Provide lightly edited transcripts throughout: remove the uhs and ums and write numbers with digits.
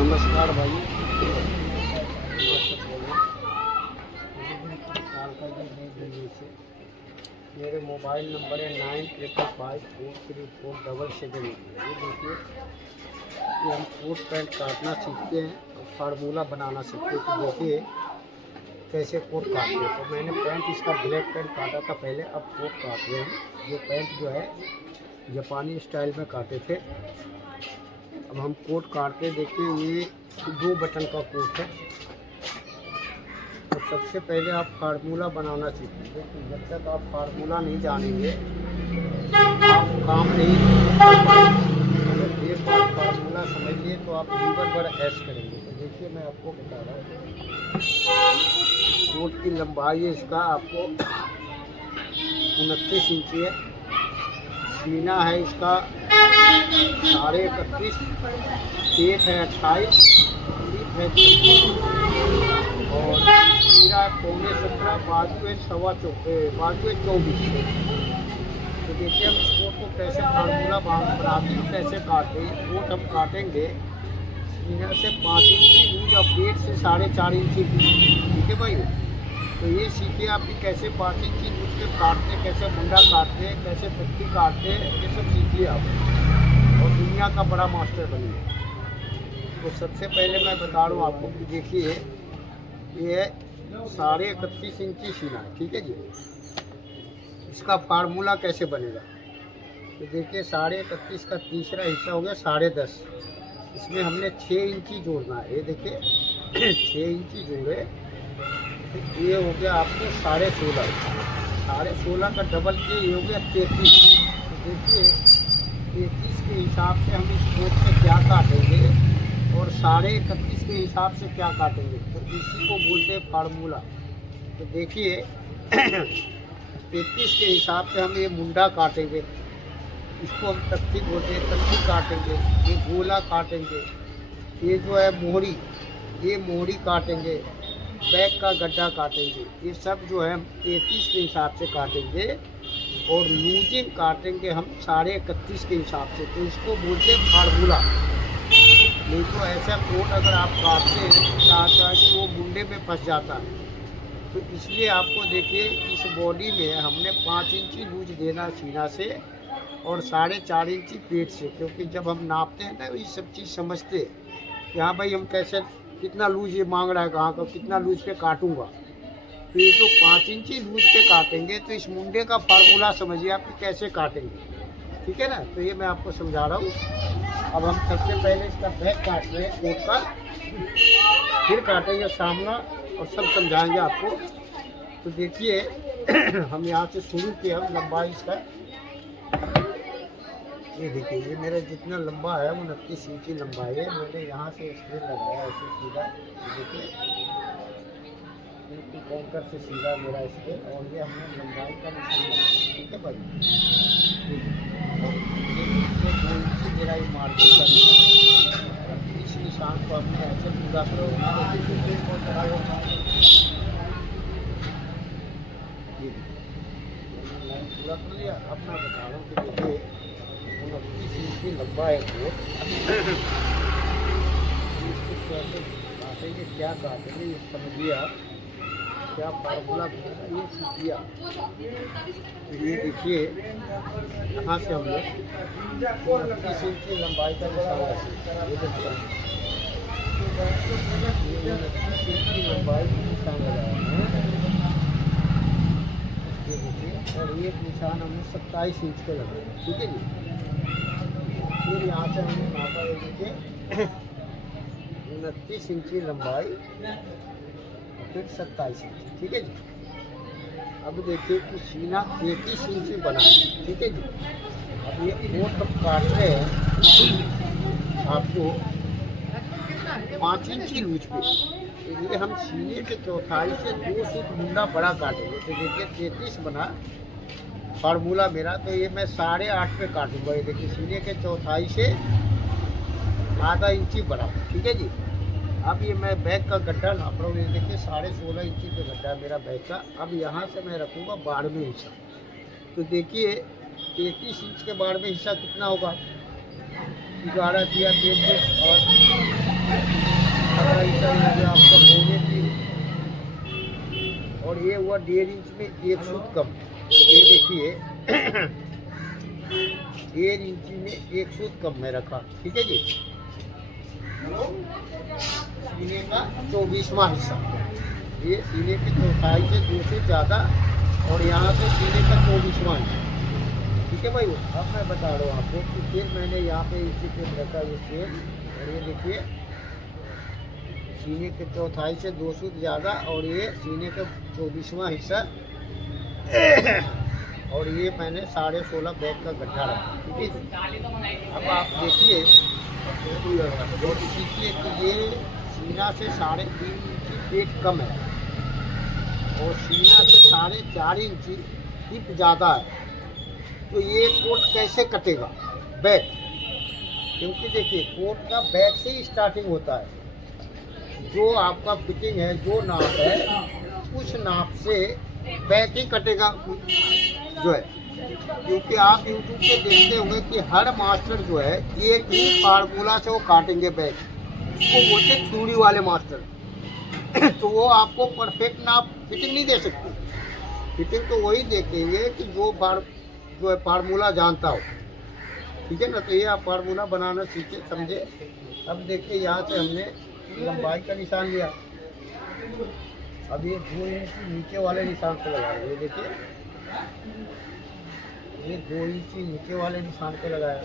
नमस्कार भाई। मेरे मोबाइल नंबर है 98554347। ये देखिए, ये हम कोट पैंट काटना सीखते हैं और फार्मूला बनाना सीखते हैं। तो देखिए कैसे कोट काटते हैं। तो मैंने पैंट इसका ब्लैक पैंट काटा था पहले, अब कोट काट रहे हैं। ये पैंट जो है जापानी स्टाइल में काटे थे, अब हम कोट काटते। देखिए ये 2 बटन का कोट है। तो सबसे पहले आप फार्मूला बनाना सीखेंगे, क्योंकि जब तक आप फार्मूला नहीं जानेंगे आप काम नहीं कर पाएंगे। अगर एक बार फार्मूला समझ लिए तो आप जीवन भर ऐश करेंगे। तो देखिए मैं आपको बता रहा हूँ, कोट की लंबाई है इसका आपको 29 इंच है। सीना है इसका 31.5, पेट है 28, लीफ है 36 और सीरा 17.25, बाजू है 24। तो देखिए हम इस कोट को कैसे फार्मूला बनाते हैं, कैसे काटते हैं। कोट हम काटेंगे सीना से 5 इंची लूज और पेट से 4.5 इंची। ठीक है भाई, तो ये सीखिए आप भी कैसे 5 इंची लूज के काटते, कैसे मुंडा काटते, कैसे पत्ती काटते, ये सब सीखिए आप और दुनिया का बड़ा मास्टर बनिए। तो सबसे पहले मैं बता रहा हूँ आपको कि देखिए ये 31.5 इंची सीना है। ठीक है जी, इसका फार्मूला कैसे बनेगा। तो देखिए 31.5 का तीसरा हिस्सा हो गया 10.5, इसमें हमने 6 इंची जोड़ना है। ये देखिए 6 इंची जोड़े तो ये हो गया आपको 16.5 का डबल किए, ये हो गया 33। तो देखिए 33 के हिसाब से हम इस कोट में क्या काटेंगे और 31.5 के हिसाब से क्या काटेंगे, तो इसी को बोलते हैं फार्मूला। तो देखिए 33 के हिसाब से हम ये मुंडा काटेंगे, इसको हम तख्ती बोलते हैं, तख्ती काटेंगे। ये गोला काटेंगे, ये जो है मोहरी, ये मोहरी काटेंगे, बैक का गड्ढा काटेंगे। ये सब जो है हम 33 के हिसाब से काटेंगे और लूजिंग काटेंगे हम 31.5 के हिसाब से। तो इसको बोलते हैं फार्मूला। नहीं तो ऐसा कोट अगर आप काटते हैं तो क्या होता है कि वो मुंडे में फंस जाता है। तो इसलिए आपको देखिए इस बॉडी में हमने 5 इंची लूज देना सीना से और 4.5 इंची पेट से, क्योंकि जब हम नापते हैं ना ये सब चीज़ समझते हैं कि हाँ भाई हम कैसे कितना लूज ये मांग रहा है, कहाँ का कितना लूज पे काटूंगा। तो ये तो 5 इंची लूज पे काटेंगे। तो इस मुंडे का फार्मूला समझिए आप कि कैसे काटेंगे। ठीक है ना, तो ये मैं आपको समझा रहा हूँ। अब हम सबसे पहले इसका बैक काट रहे हैं कोट का, फिर काटेंगे सामना और सब समझाएंगे आपको। तो देखिए हम यहाँ से शुरू किया, हम लंबाई इसका ये देखिए, ये मेरा जितना लंबा है 29 इंची लंबाई है। मैंने यहाँ से स्क्रीन लगाया ऐसे सीधा, देखिए बिल्कुल काउंटर से सीधा मेरा इसके, और ये हमने लंबाई का निशान लगाया। ठीक है भाई, मेरा ये मार्किंग का निशान, इस निशान को हमने ऐसे पूरा करो। पूरा कर लिया। अब मैं बता रहा हूँ कि देखिए 29 इंची लंबा है कोट, इसको कैसे काटेंगे, क्या काटेंगे ये समझिए आप, क्या फार्मूला ये सीखिए। तो ये देखिए यहाँ से हम लोग 29 इंची लंबाई का निशान रखेंगे। ये देखिए 29 इंची लंबाई का निशान लगाया है, और एक निशान हमने 27 इंच के लगाया। ठीक है जी, फिर यहाँ से हमने नापा है देखिए 29 इंची लंबाई फिर 27 इंच। ठीक है जी, अब देखिए कि सीना 33 इंची बना। ठीक है जी, अब ये कोट हम काट रहे हैं आपको 5 इंची लूज पे। तो ये हम सीने के चौथाई से 2 फुट मुंडा बड़ा काटेंगे। तो देखिए 33 बना फार्मूला मेरा, तो ये मैं 8.5 पे काटूंगा। ये देखिए सीने के चौथाई से आधा इंची बड़ा। ठीक है जी, अब ये मैं बैक का गड्ढा नाप रहा हूँ। ये देखिए 16.5 इंची का गड्ढा है मेरा बैक का। अब यहाँ से मैं रखूँगा 12वें हिस्सा। तो देखिए 33 इंच के 12वें हिस्सा कितना होगा, 11 दिया 33 और अगला हिस्सा हो गया आपका 3.25 और ये हुआ 1.5 इंच में 1 सूत कम। ये देखिए 1.5 इंच में 1 सूत कम में रखा, ठीक है जी। सीने का 24वां हिस्सा, ये सीने की चौथाई से 2 सूत ज़्यादा और यहाँ से सीने का 24वां हिस्सा, ठीक है भाई। अब मैं बता रहा हूँ आपको कि फिर मैंने यहाँ पे इसी पे रखा ये स्केल और ये देखिए सीने के चौथाई से 2 सूत ज़्यादा और ये सीने का 24वां हिस्सा और ये मैंने 16.5 बैग का गड्ढा रखा, ठीक है। अब आप देखिए और सीखिए कि ये सीना से 3.5 इंची पेट कम है और सीना से 4.5 इंची हिप ज़्यादा है, तो ये कोट कैसे कटेगा बैक? क्योंकि देखिए कोट का बैक से ही स्टार्टिंग होता है। जो आपका फिटिंग है, जो नाप है, उस नाप से बैक ही कटेगा जो है। क्योंकि आप यूट्यूब पे देखते होंगे कि हर मास्टर जो है एक ही फार्मूला से वो काटेंगे बैक, उसको बोलते चूड़ी वाले मास्टर। तो वो आपको परफेक्ट नाप फिटिंग नहीं दे सकते। फिटिंग तो वही देखेंगे कि जो है फार्मूला जानता हो, ठीक है ना। तो ये आप फार्मूला बनाना सीखे समझे। अब देखिए यहाँ से हमने लंबाई का निशान लिया, अब ये 2 इंच नीचे वाले निशान पे लगाया। ये देखिए ये 2 इंच नीचे वाले निशान पे लगाया।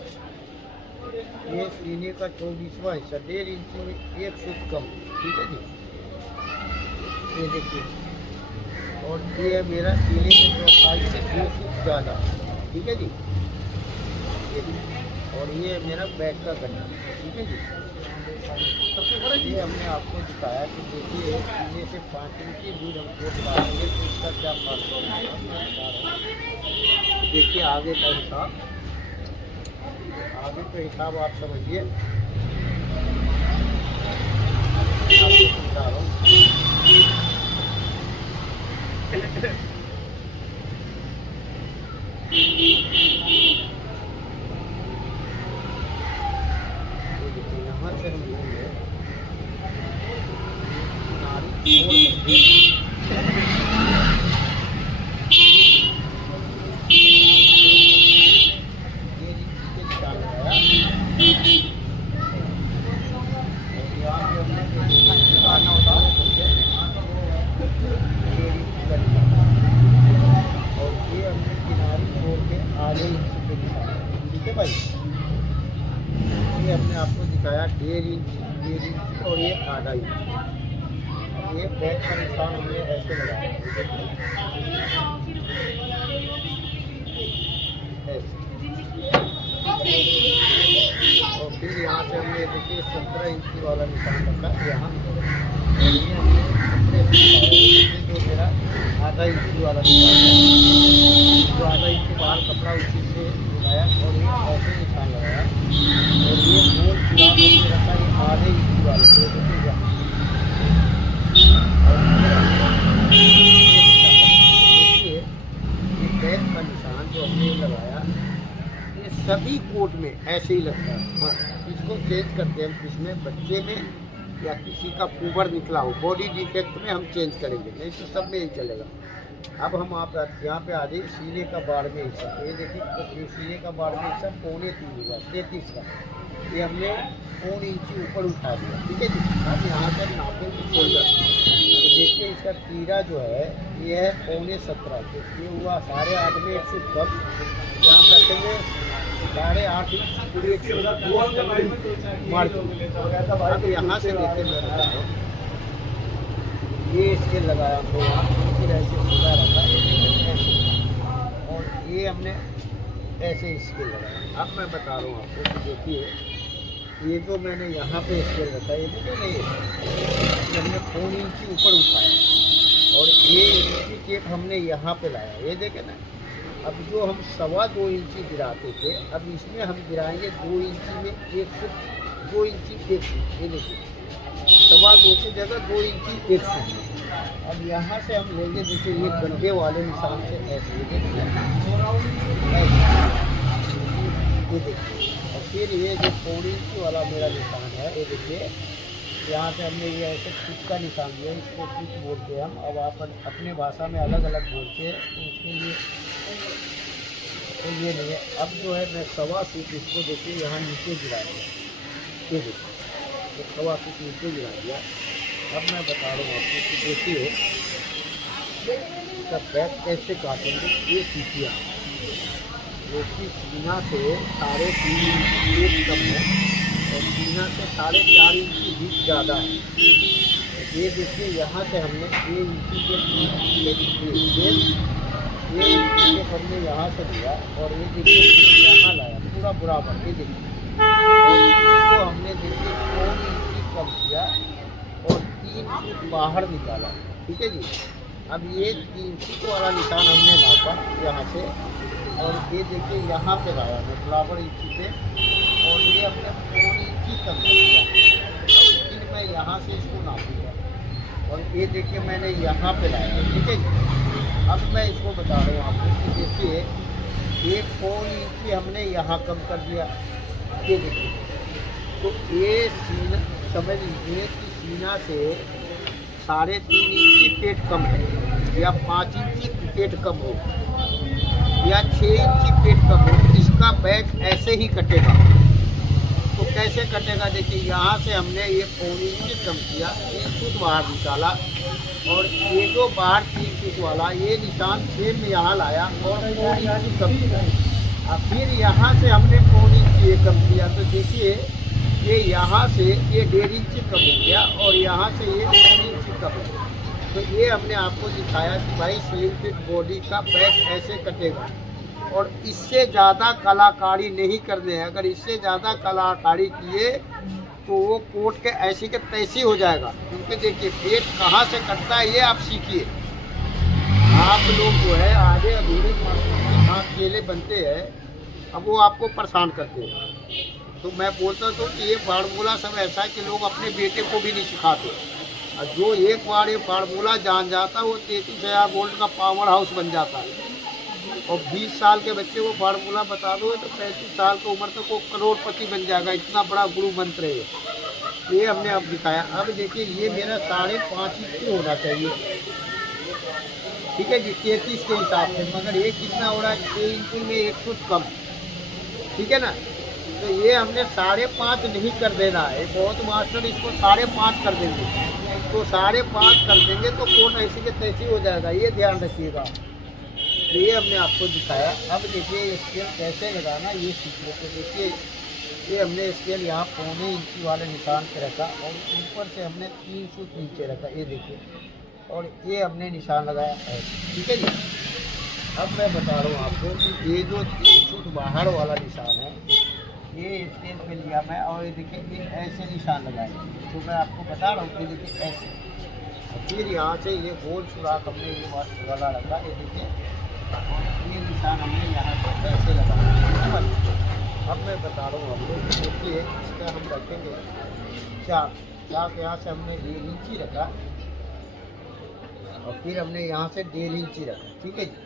ये सीने का 24वां हिस्सा 1.5 इंच में 1 सूत कम, ठीक है जी। ये देखिए और ये है मेरा सीने के चौथाई से 2 सूत ज़्यादा, ठीक है जी। और ये है मेरा बैक का गड्ढा, ठीक है जी। ये हमने आपको दिखाया कि देखिए सीने से 5 इंची दूर हम कोट डालेंगे तो इसका क्या फार्मूला होगा। देखिए आगे का हिसाब आप समझिए। आपको समझा रहा हूँ। यहाँ से हम लेंगे नारी भाई। ये हमने आपको दिखाया 1.5 इंच और ये आधा इंच। ये बैक का निशान हमने ऐसे लगाया ऐसे। और फिर यहाँ से हमने देखिए 17 इंची वाला निशान रखा यहाँ। ये हमने जो मेरा आधा इंची वाला निशान है, जो आधा इंच बाहर कपड़ा उसी से लगाया और ये ऐसे निशान लगाया और ये गोल चुरा करके रखा ये आधे इंची वाले से देखिएगा। देखिए ये बैक का निशान जो हमने लगाया ये सभी कोट में ऐसे ही लगता है। हाँ, इसको चेंज करते हैं हम किसमें, बच्चे में या किसी का पुबर निकला हो, बॉडी डिफेक्ट में हम चेंज करेंगे, नहीं तो सब में ही चलेगा। अब हम आप यहाँ पे आ जाइए सीने का बाढ़ में हिस्सा। ये देखिए सीने का बाढ़ में हिस्सा 2.25 हुआ 33 का, ये हमने 4 इंची ऊपर उठा दिया, ठीक है जी। अब यहाँ पर नापेंगे शोल्डर, तो देखिए इसका तीरा जो है ये है 17.25, तो ये हुआ 8.5 में 1 सूत कम। यहाँ रखेंगे 8.5 इंच पूरी 1 सूत मार दो। अब यहाँ से देखिए मैं बता रहा हूँ ये स्केल लगाया हमने यहाँ, फिर ऐसे सीधा रखा ऐसे और ये हमने ऐसे स्केल लगाया। अब मैं बता रहा हूँ आपको कि देखिए ये जो मैंने यहाँ पे स्केल रखा है ये देखिए नहीं, ये हमने 4 इंची ऊपर उठाया और ये इंची टेप हमने यहाँ पे लाया, ये देखे ना। अब जो हम 2.25 इंची गिराते थे, अब इसमें हम गिराएंगे 2 इंची में 1 फुट, 2 इंची 1 फुट। ये देखिए 2.25 की जगह 2 इंची 1 फुट। अब यहाँ से हम लेंगे देखिए ये गड्ढे वाले निशान से ऐसे ये देखिए और फिर ये जो 4 इंची वाला मेरा निशान है ये देखिए यहाँ से हमने ये ऐसे पिच का निशान दिया, इसको पिच बोलते हैं हम। अब आप अपने भाषा में अलग अलग बोलते हैं, तो उसके लिए तो ये नहीं है। अब जो है मैं 1.25 फीट इसको देखिए यहाँ नीचे गिरा दिया, ये देखिए 1.25 फीट नीचे गिरा दिया। अब मैं बता रहा हूँ आपको कि देखिए इसका बैक कैसे काटेंगे। ये सीखिए जो कि सीना से 3.5 इंच वेट कम है और सीना से 4.5 इंच हिट ज़्यादा है। ये देखिए यहाँ से हमने 1 इंची के हमने यहाँ से लिया और ये देखिए यहाँ लाया पूरा बराबर, ये देखिए। और इसको हमने देखिए 2 इंची कम किया और 3 फीट बाहर निकाला, ठीक है जी। अब ये 3 फीट वाला निशान हमने नापा यहाँ से और ये देखिए यहाँ पे लाया मैं बराबर इंची पे और ये हमने 4 इंची कम किया। और लेकिन मैं यहाँ से इसको नापूंगा और ये देखिए मैंने यहाँ पे लाया, ठीक है जी। अब मैं इसको बता रहा हूँ आपको कि देखिए ये 4 इंची हमने यहाँ कम कर दिया, ये देखिए। तो ये सीना समझ लीजिए कि सीना से 3.5 इंची पेट कम है या 5 इंची पेट कम हो या 6 इंची पेट कम हो, इसका बैक ऐसे ही कटेगा। तो कैसे कटेगा देखिए, यहाँ से हमने ये 4 इंची कम किया, 3 फुट बाहर निकाला और ये जो बाहर 3 फुट वाला ये निशान सेम में यहाँ लाया और 4 इंची कम किया। अब फिर यहाँ से हमने 4 इंची ये कम किया, तो देखिए ये यहाँ से ये 1.5 इंची कम हो गया और यहाँ से ये 4 इंची कम हो गया। तो ये हमने आपको दिखाया कि भाई स्लिम फिट बॉडी का बैक ऐसे कटेगा और इससे ज़्यादा कलाकारी नहीं करने हैं। अगर इससे ज़्यादा कलाकारी किए तो वो कोट के ऐसी के तैसी हो जाएगा। क्योंकि देखिए पेट कहाँ से कटता है ये आप सीखिए। आप लोग जो है आधे अधूरे केले बनते हैं, अब वो आपको परेशान करते हैं। तो मैं बोलता हूँ कि ये फार्मूला सब ऐसा है कि लोग अपने बेटे को भी नहीं सिखाते। और जो एक बार ये फार्मूला जान जाता है वो 33,000 वोल्ट का पावर हाउस बन जाता है। और 20 साल के बच्चे को फार्मूला बता दो तो 35 साल की उम्र तक वो करोड़पति बन जाएगा। इतना बड़ा गुरु मंत्र है ये हमने अब दिखाया। अब देखिए ये मेरा 5.5 इंच होना चाहिए, ठीक है जी, 33 के हिसाब से। मगर ये कितना हो रहा है 6 इंच में 1 फुट कम, ठीक है ना। तो ये हमने 5.5 नहीं कर देना है। बहुत मास्टर इसको 5.5 कर देंगे, तो 5.5 कर देंगे तो कोट ऐसी के तैसी हो जाएगा, ये ध्यान रखिएगा। तो ये हमने आपको दिखाया। अब देखिए स्केल कैसे लगाना ये सीख लेते। देखिए ये हमने स्केल यहाँ 1.25 इंची वाले निशान पे रखा और ऊपर से हमने 3 फुट नीचे रखा, ये देखिए। और ये हमने निशान लगाया है, ठीक है जी। अब मैं बता रहा हूँ आपको कि ये जो 3 फुट बाहर वाला निशान है ये स्केल पे लिया मैं और ये देखिए ये ऐसे निशान लगाए। तो मैं आपको बता रहा हूँ कि देखिए ऐसे, फिर यहाँ से ये गोल सुराख हमने ये वाला रखा, ये देखिए। ये निशान हमने यहाँ से ऐसे लगाया। अब मैं बता रहा हूँ आपको, देखिए इसका हम रखेंगे चाक यहाँ से हमने 1.5 इंची रखा और फिर हमने यहाँ से 1.5 इंची रखा, ठीक है जी।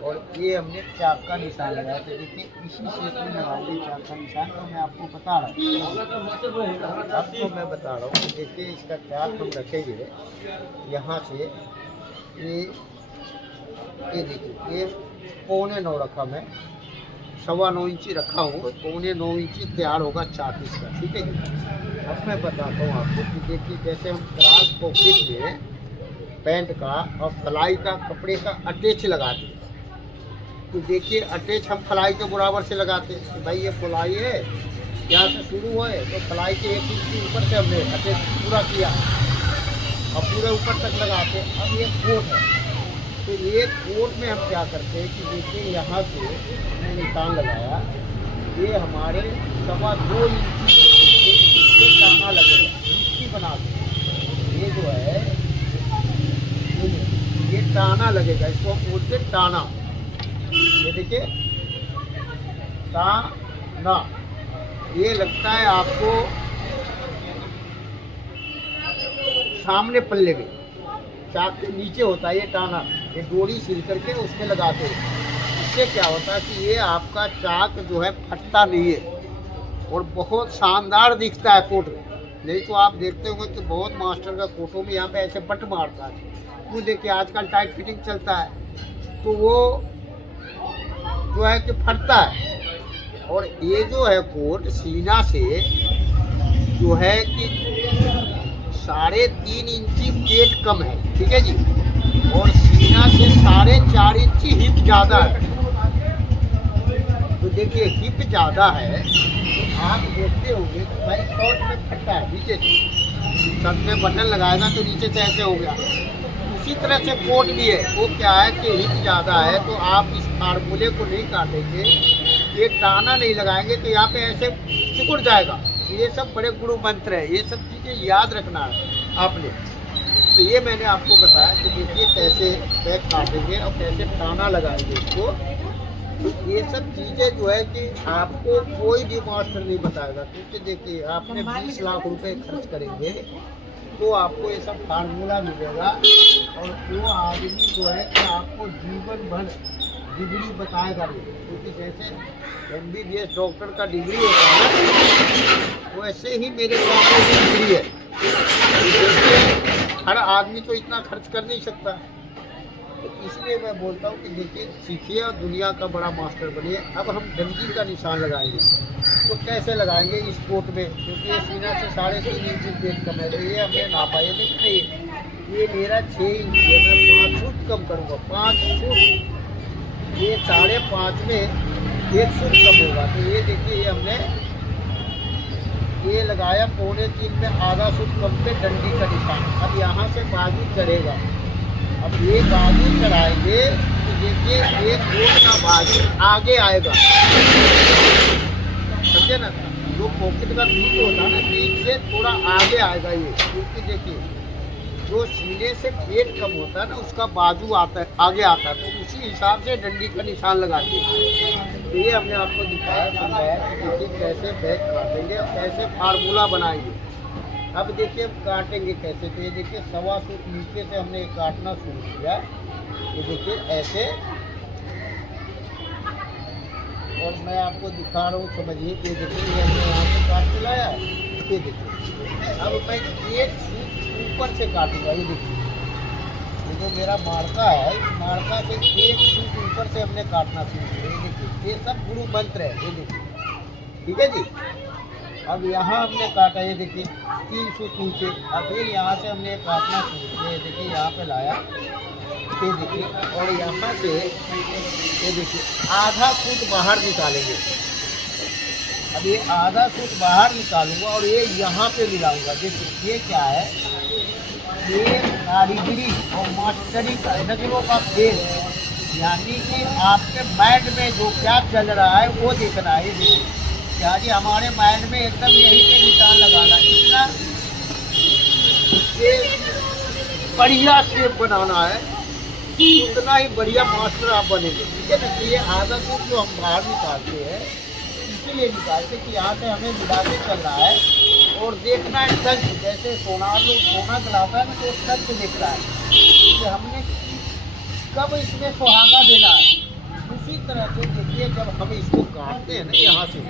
और ये हमने चाक का निशान लगाया। तो देखिए इसी शेप में लगाएंगे चाक का निशान। तो मैं आपको बता रहा हूँ, अब तो मैं बता रहा हूँ। देखिए इसका चाक हम रखेंगे यहाँ से, ये देखिए ये 8.25 रखा मैं, 9.25 इंची रखा हूँ, 8.25 इंची तैयार होगा चाक इसका, ठीक है जी। अब मैं बताता हूँ आपको कि देखिए जैसे हम क्रॉस पॉकेट में पैंट का और फ्लाई का कपड़े का अटैच लगाते हैं, तो देखिए अटैच हम फ्लाई के बराबर से लगाते हैं कि भाई ये फ्लाई है यहाँ से शुरू है तो फ्लाई के 1 इंच ऊपर से हमने अटैच पूरा किया और पूरे ऊपर तक लगाते हैं। अब ये कोट है, तो ये कोट में हम क्या करते हैं कि देखिए यहाँ से हमने निशान लगाया, ये हमारे 2.25 इंच से टाना लगेगा, इसकी बना के ये जो है ये टाना लगेगा, इसको हम बोलते हैं टाना। ये देखिए टाना, ये लगता है आपको सामने पल्ले में, चाक के नीचे होता है ये टाना। ये डोरी सिल करके उसमें लगाते हैं। इससे क्या होता है कि ये आपका चाक जो है फटता नहीं है और बहुत शानदार दिखता है कोट में। नहीं तो आप देखते होंगे कि बहुत मास्टर का कोटों में यहाँ पे ऐसे बट मारता है। वो देखिए आजकल टाइट फिटिंग चलता है तो वो जो है कि फटता है। और ये जो है कोट सीना से जो है कि 3.5 इंची पेट कम है, ठीक है जी, और सीना से 4.5 इंची हिप ज़्यादा है। तो देखिए हिप ज़्यादा है तो आप देखते होंगे कि भाई शॉर्ट में फटता है नीचे से, शर्ट में बटन लगाएगा तो नीचे से ऐसे हो गया। उसी तरह से कोट भी है, वो क्या है कि हिप ज़्यादा है तो आप इस फार्मूले को नहीं काटेंगे, ये टाना नहीं लगाएंगे तो यहाँ पे ऐसे सिकुड़ जाएगा। ये सब बड़े गुरु मंत्र है, ये सब चीज़ें याद रखना है आपने। तो ये मैंने आपको बताया कि देखिए कैसे बैक काटेंगे और कैसे टाना लगाएंगे इसको। तो ये सब चीज़ें जो है कि आपको कोई भी मास्टर नहीं बताएगा, क्योंकि देखिए आपने 20 लाख रुपए खर्च करेंगे तो आपको ये सब फार्मूला मिलेगा। और वो आदमी जो है कि आपको जीवन भर डिग्री बताएगा नहीं, क्योंकि जैसे MBBS डॉक्टर का डिग्री होता है वैसे ही मेरे पास भी डिग्री है। हर आदमी तो इतना खर्च कर नहीं सकता, तो इसलिए मैं बोलता हूँ कि देखिए सीखिए और दुनिया का बड़ा मास्टर बनिए। अब हम डंडी का निशान लगाएंगे तो कैसे लगाएंगे इस कोट में, क्योंकि ये सीना से 3.5 इंची पेट कम है। तो ये हमने नापा, ये देखिए ये मेरा 6 इंच है, मैं 5 फुट कम करूँगा, 5 फुट। ये 5.5 में 1 फुट कम होगा। तो ये देखिए ये हमने ये लगाया 2.25 में आधा फुट कम पे डंडी का निशान। अब यहाँ से बाजू चढ़ेगा, अब ये बाजू चढ़ाएंगे तो देखिए एक कोट का बाजू आगे आएगा, समझे ना। जो पॉकेट का बीच होता है ना, बीच से थोड़ा आगे आएगा ये, क्योंकि देखिए जो सीने से पेट कम होता है ना उसका बाजू आता है आगे आता है, तो उसी हिसाब से डंडी का निशान लगाते हैं। तो ये हमने आपको दिखाया समझाया कि देखिए कैसे बैक काटेंगे और कैसे फार्मूला बनाएंगे। अब देखिए हम काटेंगे कैसे, तो ये देखिए 1.25 फुट नीचे से हमने काटना शुरू किया। ये देखिए ऐसे, और मैं आपको दिखा रहा हूँ, समझिए। ये देखिए ये हमने यहाँ से काट के लाया, ये देखिए। अब मैं 1 फुट ऊपर से काटूंगा, ये देखिए ये जो मेरा मार्का है, इस मार्का से 1 फुट ऊपर से हमने काटना शुरू किया। ये देखिए ये सब गुरु मंत्र है, ये देखिए, ठीक है जी। अब यहाँ हमने काटा, ये देखिए 3 फुट नीचे। अब फिर यहाँ से हमने काटना शुरू किया, ये देखिए यहाँ पे लाया, ये देखिए, और यहाँ से ये देखिए आधा फुट बाहर निकालेंगे। अब ये आधा फुट बाहर निकालूंगा और ये यहाँ पे मिलाऊंगा। देखिए ये क्या है, ये कारीगरी और मास्टरी का नजरों का खेल, यानी कि आपके माइंड में जो क्या चल रहा है वो देखना है। देखिए क्या जी, हमारे माइंड में एकदम यही पे निशान लगाना, इतना बढ़िया शेप बनाना है, उतना ही बढ़िया मास्टर आप बनेंगे, ठीक है ना। तो ये आधा फुट जो हम बाहर निकालते हैं इसीलिए निकालते कि यहाँ से हमें मिला के चल रहा है, और देखना है टच, जैसे सोनार लोग सोना चलाता है ना तो टच दिख रहा है कि हमने कब इसमें सुहागा देना है। उसी तरह से देखिए जब हम इसको काटते हैं ना यहाँ से,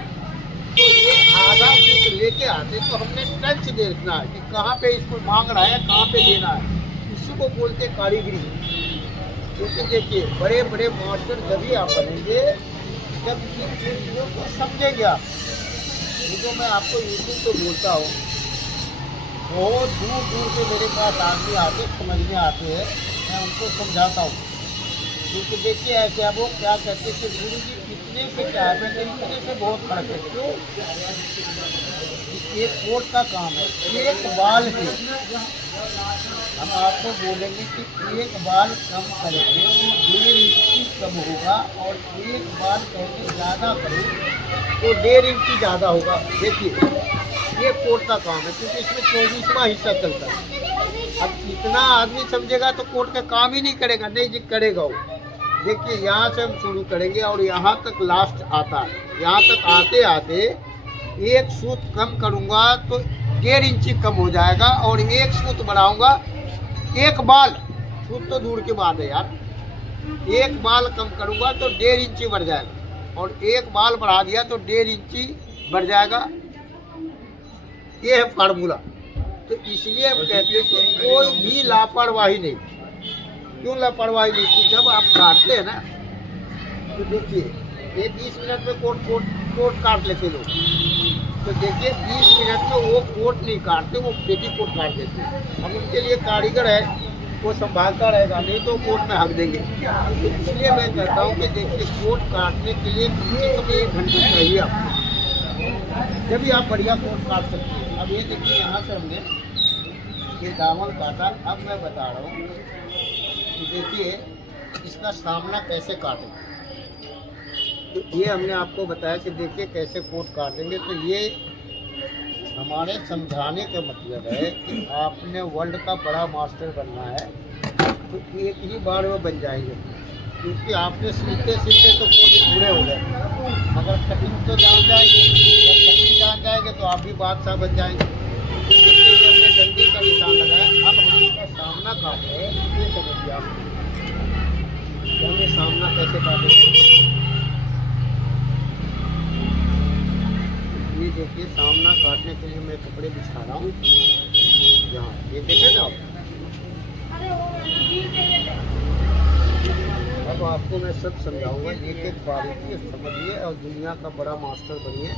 तो ये आधा फुट लेके आते तो हमने टच देखना है कि कहाँ पे इसको मांग रहा है, कहाँ पे देना है। इसी को बोलते कारीगरी। क्योंकि देखिए बड़े बड़े मास्टर जब आप बनेंगे जब इन चीज़ों को समझेंगे आप। ये जो मैं आपको यूट्यूब पे बोलता हूँ, बहुत दूर दूर से मेरे पास आदमी आते समझने आते हैं, मैं उनको समझाता हूँ। क्योंकि देखिए ऐसे अब वो क्या कहते हैं कि गुरु जी इतने से क्या है, मैं इतने से बहुत फर्क है। क्यों? एक कोट का काम है, एक बाल से हम आपको बोलेंगे कि एक बाल कम करेंगे तो 1.5 इंची कम होगा, और एक बाल कहेंगे ज़्यादा करें तो 1.5 इंची ज़्यादा होगा। देखिए ये कोट का काम है, क्योंकि इसमें 24वां हिस्सा चलता है। अब इतना आदमी समझेगा तो कोट का काम ही नहीं करेगा, नहीं जी करेगा वो। देखिए यहाँ से हम शुरू करेंगे और यहाँ तक लास्ट आता है। यहाँ तक आते आते 1 सूत कम करूँगा तो 1.5 इंची कम हो जाएगा, और 1 सूत बढ़ाऊँगा, 1 बाल, सूत तो दूर की बात है यार, 1 बाल कम करूँगा तो 1.5 इंची बढ़ जाएगा, और 1 बाल बढ़ा दिया तो 1.5 इंची बढ़ जाएगा। ये है फार्मूला। तो इसलिए हम कहते हैं कि कोई भी लापरवाही नहीं। क्यों लापरवाही नहीं? कि जब आप काटते हैं ना, तो देखिए ये 20 मिनट में कोट काट लेते लोग। तो देखिए 20 मिनट में वो कोट नहीं काटते, वो पेटी कोट काट देते हैं। हम उनके लिए कारीगर है, वो संभालता रहेगा, नहीं तो कोट में हक देंगे। तो इसलिए मैं कहता हूँ कि देखिए कोट काटने के लिए कम से कम 1 घंटा चाहिए आपको, जब आप बढ़िया कोट काट सकते हैं। अब ये देखिए यहाँ से हमने ये दामन काटा। अब मैं बता रहा हूँ कि देखिए इसका सामना कैसे काटें। तो ये हमने आपको बताया कि देखिए कैसे कोट काटेंगे। तो ये हमारे समझाने का मतलब है कि आपने वर्ल्ड का बड़ा मास्टर बनना है तो एक ही बार में बन जाएंगे, क्योंकि आपने सीखते सीखते तो कोट पूरे हो गए। अगर कटिंग तो जान जाएंगे, जब कटिंग जान जाएंगे तो आप भी बादशाह बन जाएंगे। इसलिए हमने डंडी का निशान लगाया। अब हम इसका सामना काट रहे हैं, ये समझिए आप कि हमें सामना कैसे काटेंगे। ये देखिए सामना काटने के लिए मैं कपड़े बिछा रहा हूँ यहाँ, ये देखे ना आप। अब आपको मैं सब समझाऊंगा, एक एक बारीकी समझिए और दुनिया का बड़ा मास्टर बनिए।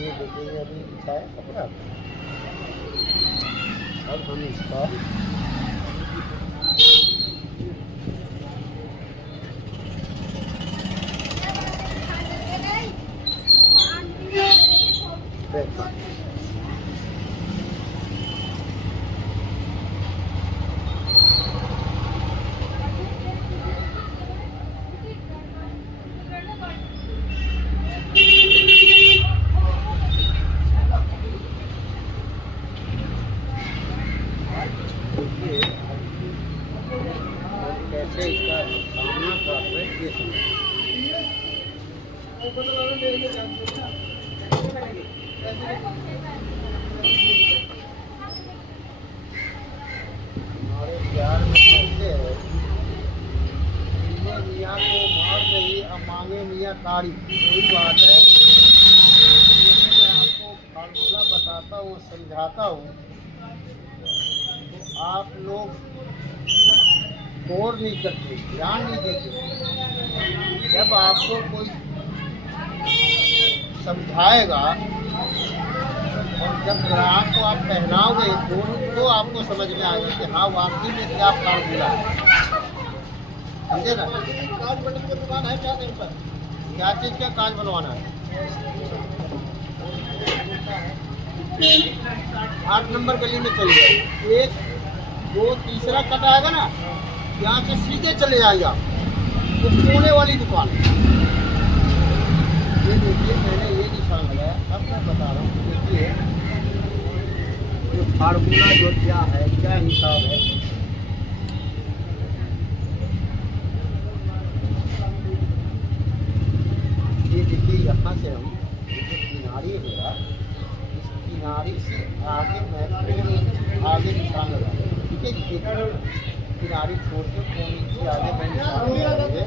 ये देखिए अभी बिछाया कपड़ा। अब हम इसका कैसे इसका सामना कर रहे हैं ये समझ। हमारे प्यार में कहते हैं मियाँ को मार नहीं अब मांगे मियाँ ताड़ी। वही बात है, जैसे मैं आपको फार्मूला बताता हूँ, समझाता हूँ, तो आप लोग गौर नहीं करते, ध्यान नहीं देते। जब आपको कोई समझाएगा और जब ग्राहक को आप पहनाओगे तो आपको समझ में आएगा कि हाँ वाकई में क्या फार्मूला है। समझे ना? कांच बनने की दुकान है क्या नहीं पर? क्या चीज़ का कांच बनवाना है? 8 नंबर गली में चल जाए, 1 2 तीसरा कट आएगा ना, यहाँ से सीधे चले जाएंगे आप, तो कोने वाली दुकान। ये देखिए मैंने ये निशान लगाया। अब मैं बता रहा हूँ, देखिए जो फार्मूला जो क्या है, क्या हिसाब है। ये देखिए यहाँ से हम किनारी होगा, इस किनारी से आगे मैं आगे निशान लगा, ठीक है जी। किनारी छोड़ के कोने से आगे मैं निशान लगाएंगे।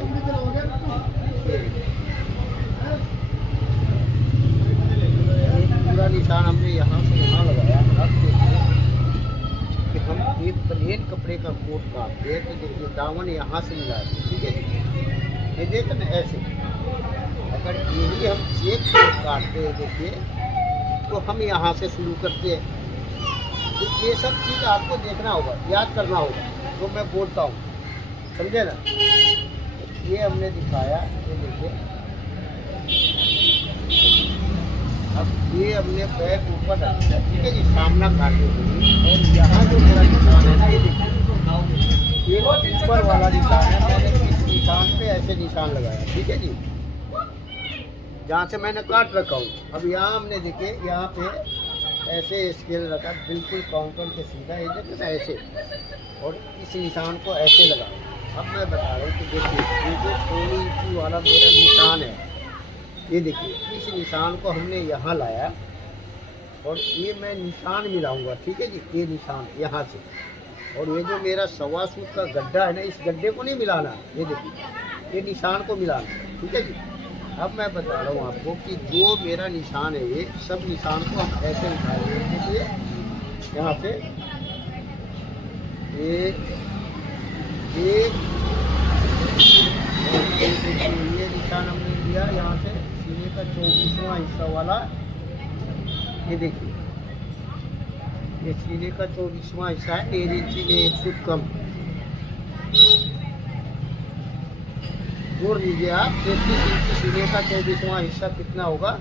पूरा निशान हमने यहाँ से यहाँ लगाया। अब देखिए कि हम एक प्लेन कपड़े का कोट काटते हैं, तो देखिए दामन यहाँ से मिला है, ठीक है। ये देखो ना ऐसे, अगर यही हम चेक कोट काटते हैं देखिए, तो हम यहाँ से शुरू करते हैं। तो ये सब चीज़ आपको देखना होगा, याद करना होगा, तो मैं बोलता हूँ, समझे ना। ये हमने दिखाया, ये देखिए। अब ये हमने बैक ऊपर रखा, ठीक है जी, सामना काटने के लिए। और यहाँ जो मेरा निशान है ये देखिए, ये ऊपर वाला निशान है, मैंने इस निशान पे ऐसे निशान लगाया, ठीक है जी, जहाँ से मैंने काट रखा हूँ। अब यहाँ हमने देखिए यहाँ पे ऐसे स्केल रखा, बिल्कुल काउंटर के सीधा, ये देखिए ना ऐसे, और इस निशान को ऐसे लगाया। अब मैं बता रहा हूँ कि देखिए ये जो थोड़ी सी वाला मेरा निशान है, ये देखिए इस निशान को हमने यहाँ लाया, और ये मैं निशान मिलाऊंगा, ठीक है जी। ये निशान यहाँ से, और ये जो मेरा 1.25 फुट का गड्ढा है ना, इस गड्ढे को नहीं मिलाना, ये देखिए, ये निशान को मिलाना, ठीक है जी। अब मैं बता रहा हूँ आपको कि जो मेरा निशान है, ये सब निशान को हम ऐसे उठाएंगे, देखिए यहाँ से एक एक, और ये निशान हमने लिया यहाँ से सीने का 24वां हिस्सा वाला, ये देखिए, ये सीने का 24वां हिस्सा है, 1 इंची में 1 फुट कम जोड़ लीजिए आप। 33 इंची सीने का 24वां हिस्सा कितना होगा।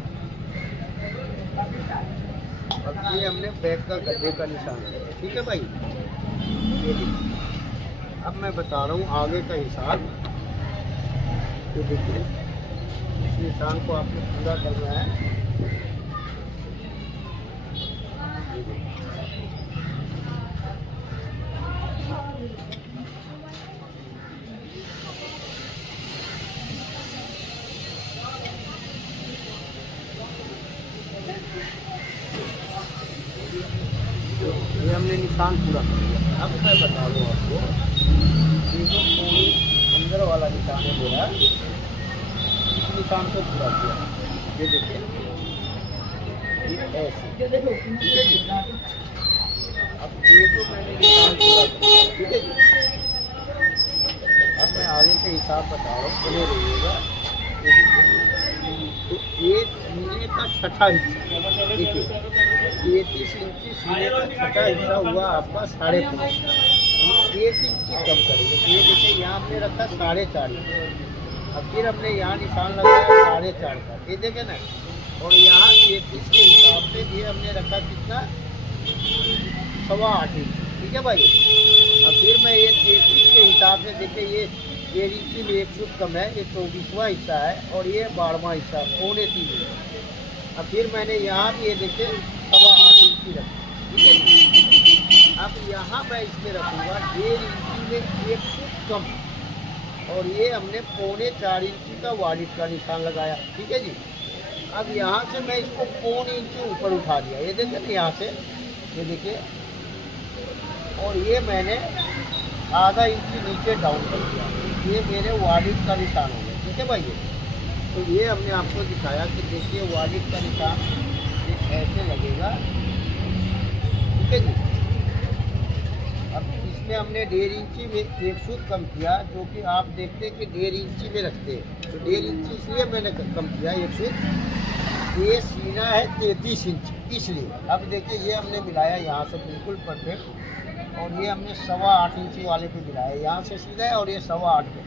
अब ये हमने बैक का गड्ढे का निशान लिया, ठीक है भाई, ये देखिए। अब मैं बता रहा हूँ आगे का हिसाब, ये देखिए, इस निशान को आपने पूरा करना है। ये हमने निशान पूरा कर लिया। अब मैं बता दूँ आपको, ये जो पूरी अंदर वाला निशान है मेरा, इस निशान को पूरा किया, ये देखिए, ये ऐसे, ठीक है जी। अब ये जो मैंने निशान पूरा किया, ठीक है जी। अब मैं आगे के हिसाब बता रहा हूँ, बने रहिएगा। तो एक सीने का छठा हिस्सा, देखिए, 33 इंची सीने का छठा हिस्सा हुआ आपका 5.5। हम 1 इंची कम करेंगे, तो ये देखिए यहाँ हमने रखा 4.5 इंच। अब फिर हमने यहाँ निशान लगाया 4.5 का, ये देखे ना, और यहाँ 33 के हिसाब से ये हमने रखा कितना, 8.25 इंच, ठीक है भाई। अब फिर मैं ये 33 के हिसाब से देखिए, ये 1 इंची में 1 फुट कम है, ये 24वां हिस्सा है, और ये 12वां हिस्सा, 3.25 इंच। अब फिर मैंने यहाँ भी ये देखिए 8.25 इंची रखी, ठीक है। अब यहाँ मैं इसमें रखूँगा 1.5 इंची में 1 फुट कम, और ये हमने 3.25 इंची का वालिट का निशान लगाया, ठीक है जी। अब यहाँ से मैं इसको 3 इंची ऊपर उठा दिया, ये देखिए ना, यहाँ से ये देखिए, और ये मैंने आधा इंची नीचे डाउन कर दिया, ये मेरे वालिट का निशान हो गया, ठीक है भाई। तो ये हमने आपको दिखाया कि देखिए वालिट का निशान ये ऐसे लगेगा, ठीक है जी। अब इसमें हमने 1.5 इंची में 1 फुट कम किया, जो कि आप देखते हैं कि 1.5 इंची में रखते हैं, तो 1.5 इंची इसलिए मैंने कम किया 1 फुट। ये सीना है 33 इंच, इसलिए। अब देखिए ये हमने मिलाया यहाँ से बिल्कुल परफेक्ट, और ये हमने 8.25 इंची वाले पे मिलाया, यहाँ से सीधा है, और ये 8.25 पे।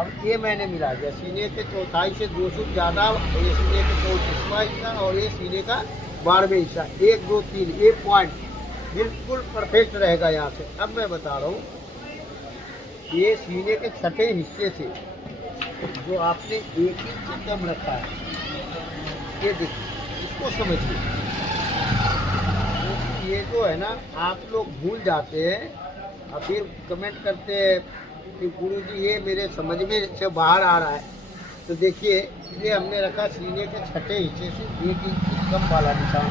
अब ये मैंने मिला दिया सीने के चौथाई से 2 फुट ज़्यादा, ये सीने के 34वां हिस्सा, और ये सीने का 12वां हिस्सा, 1 2 3 1 पॉइंट बिल्कुल परफेक्ट रहेगा यहाँ से। अब मैं बता रहा हूँ, ये सीने के छठे हिस्से से जो आपने 1 इंच कम रखा है, ये देखिए, इसको समझिए। ये जो है ना, आप लोग भूल जाते हैं और फिर कमेंट करते हैं कि गुरुजी ये मेरे समझ में से बाहर आ रहा है। तो देखिए, ये हमने रखा सीने के छठे हिस्से से 1 इंच कम वाला निशान,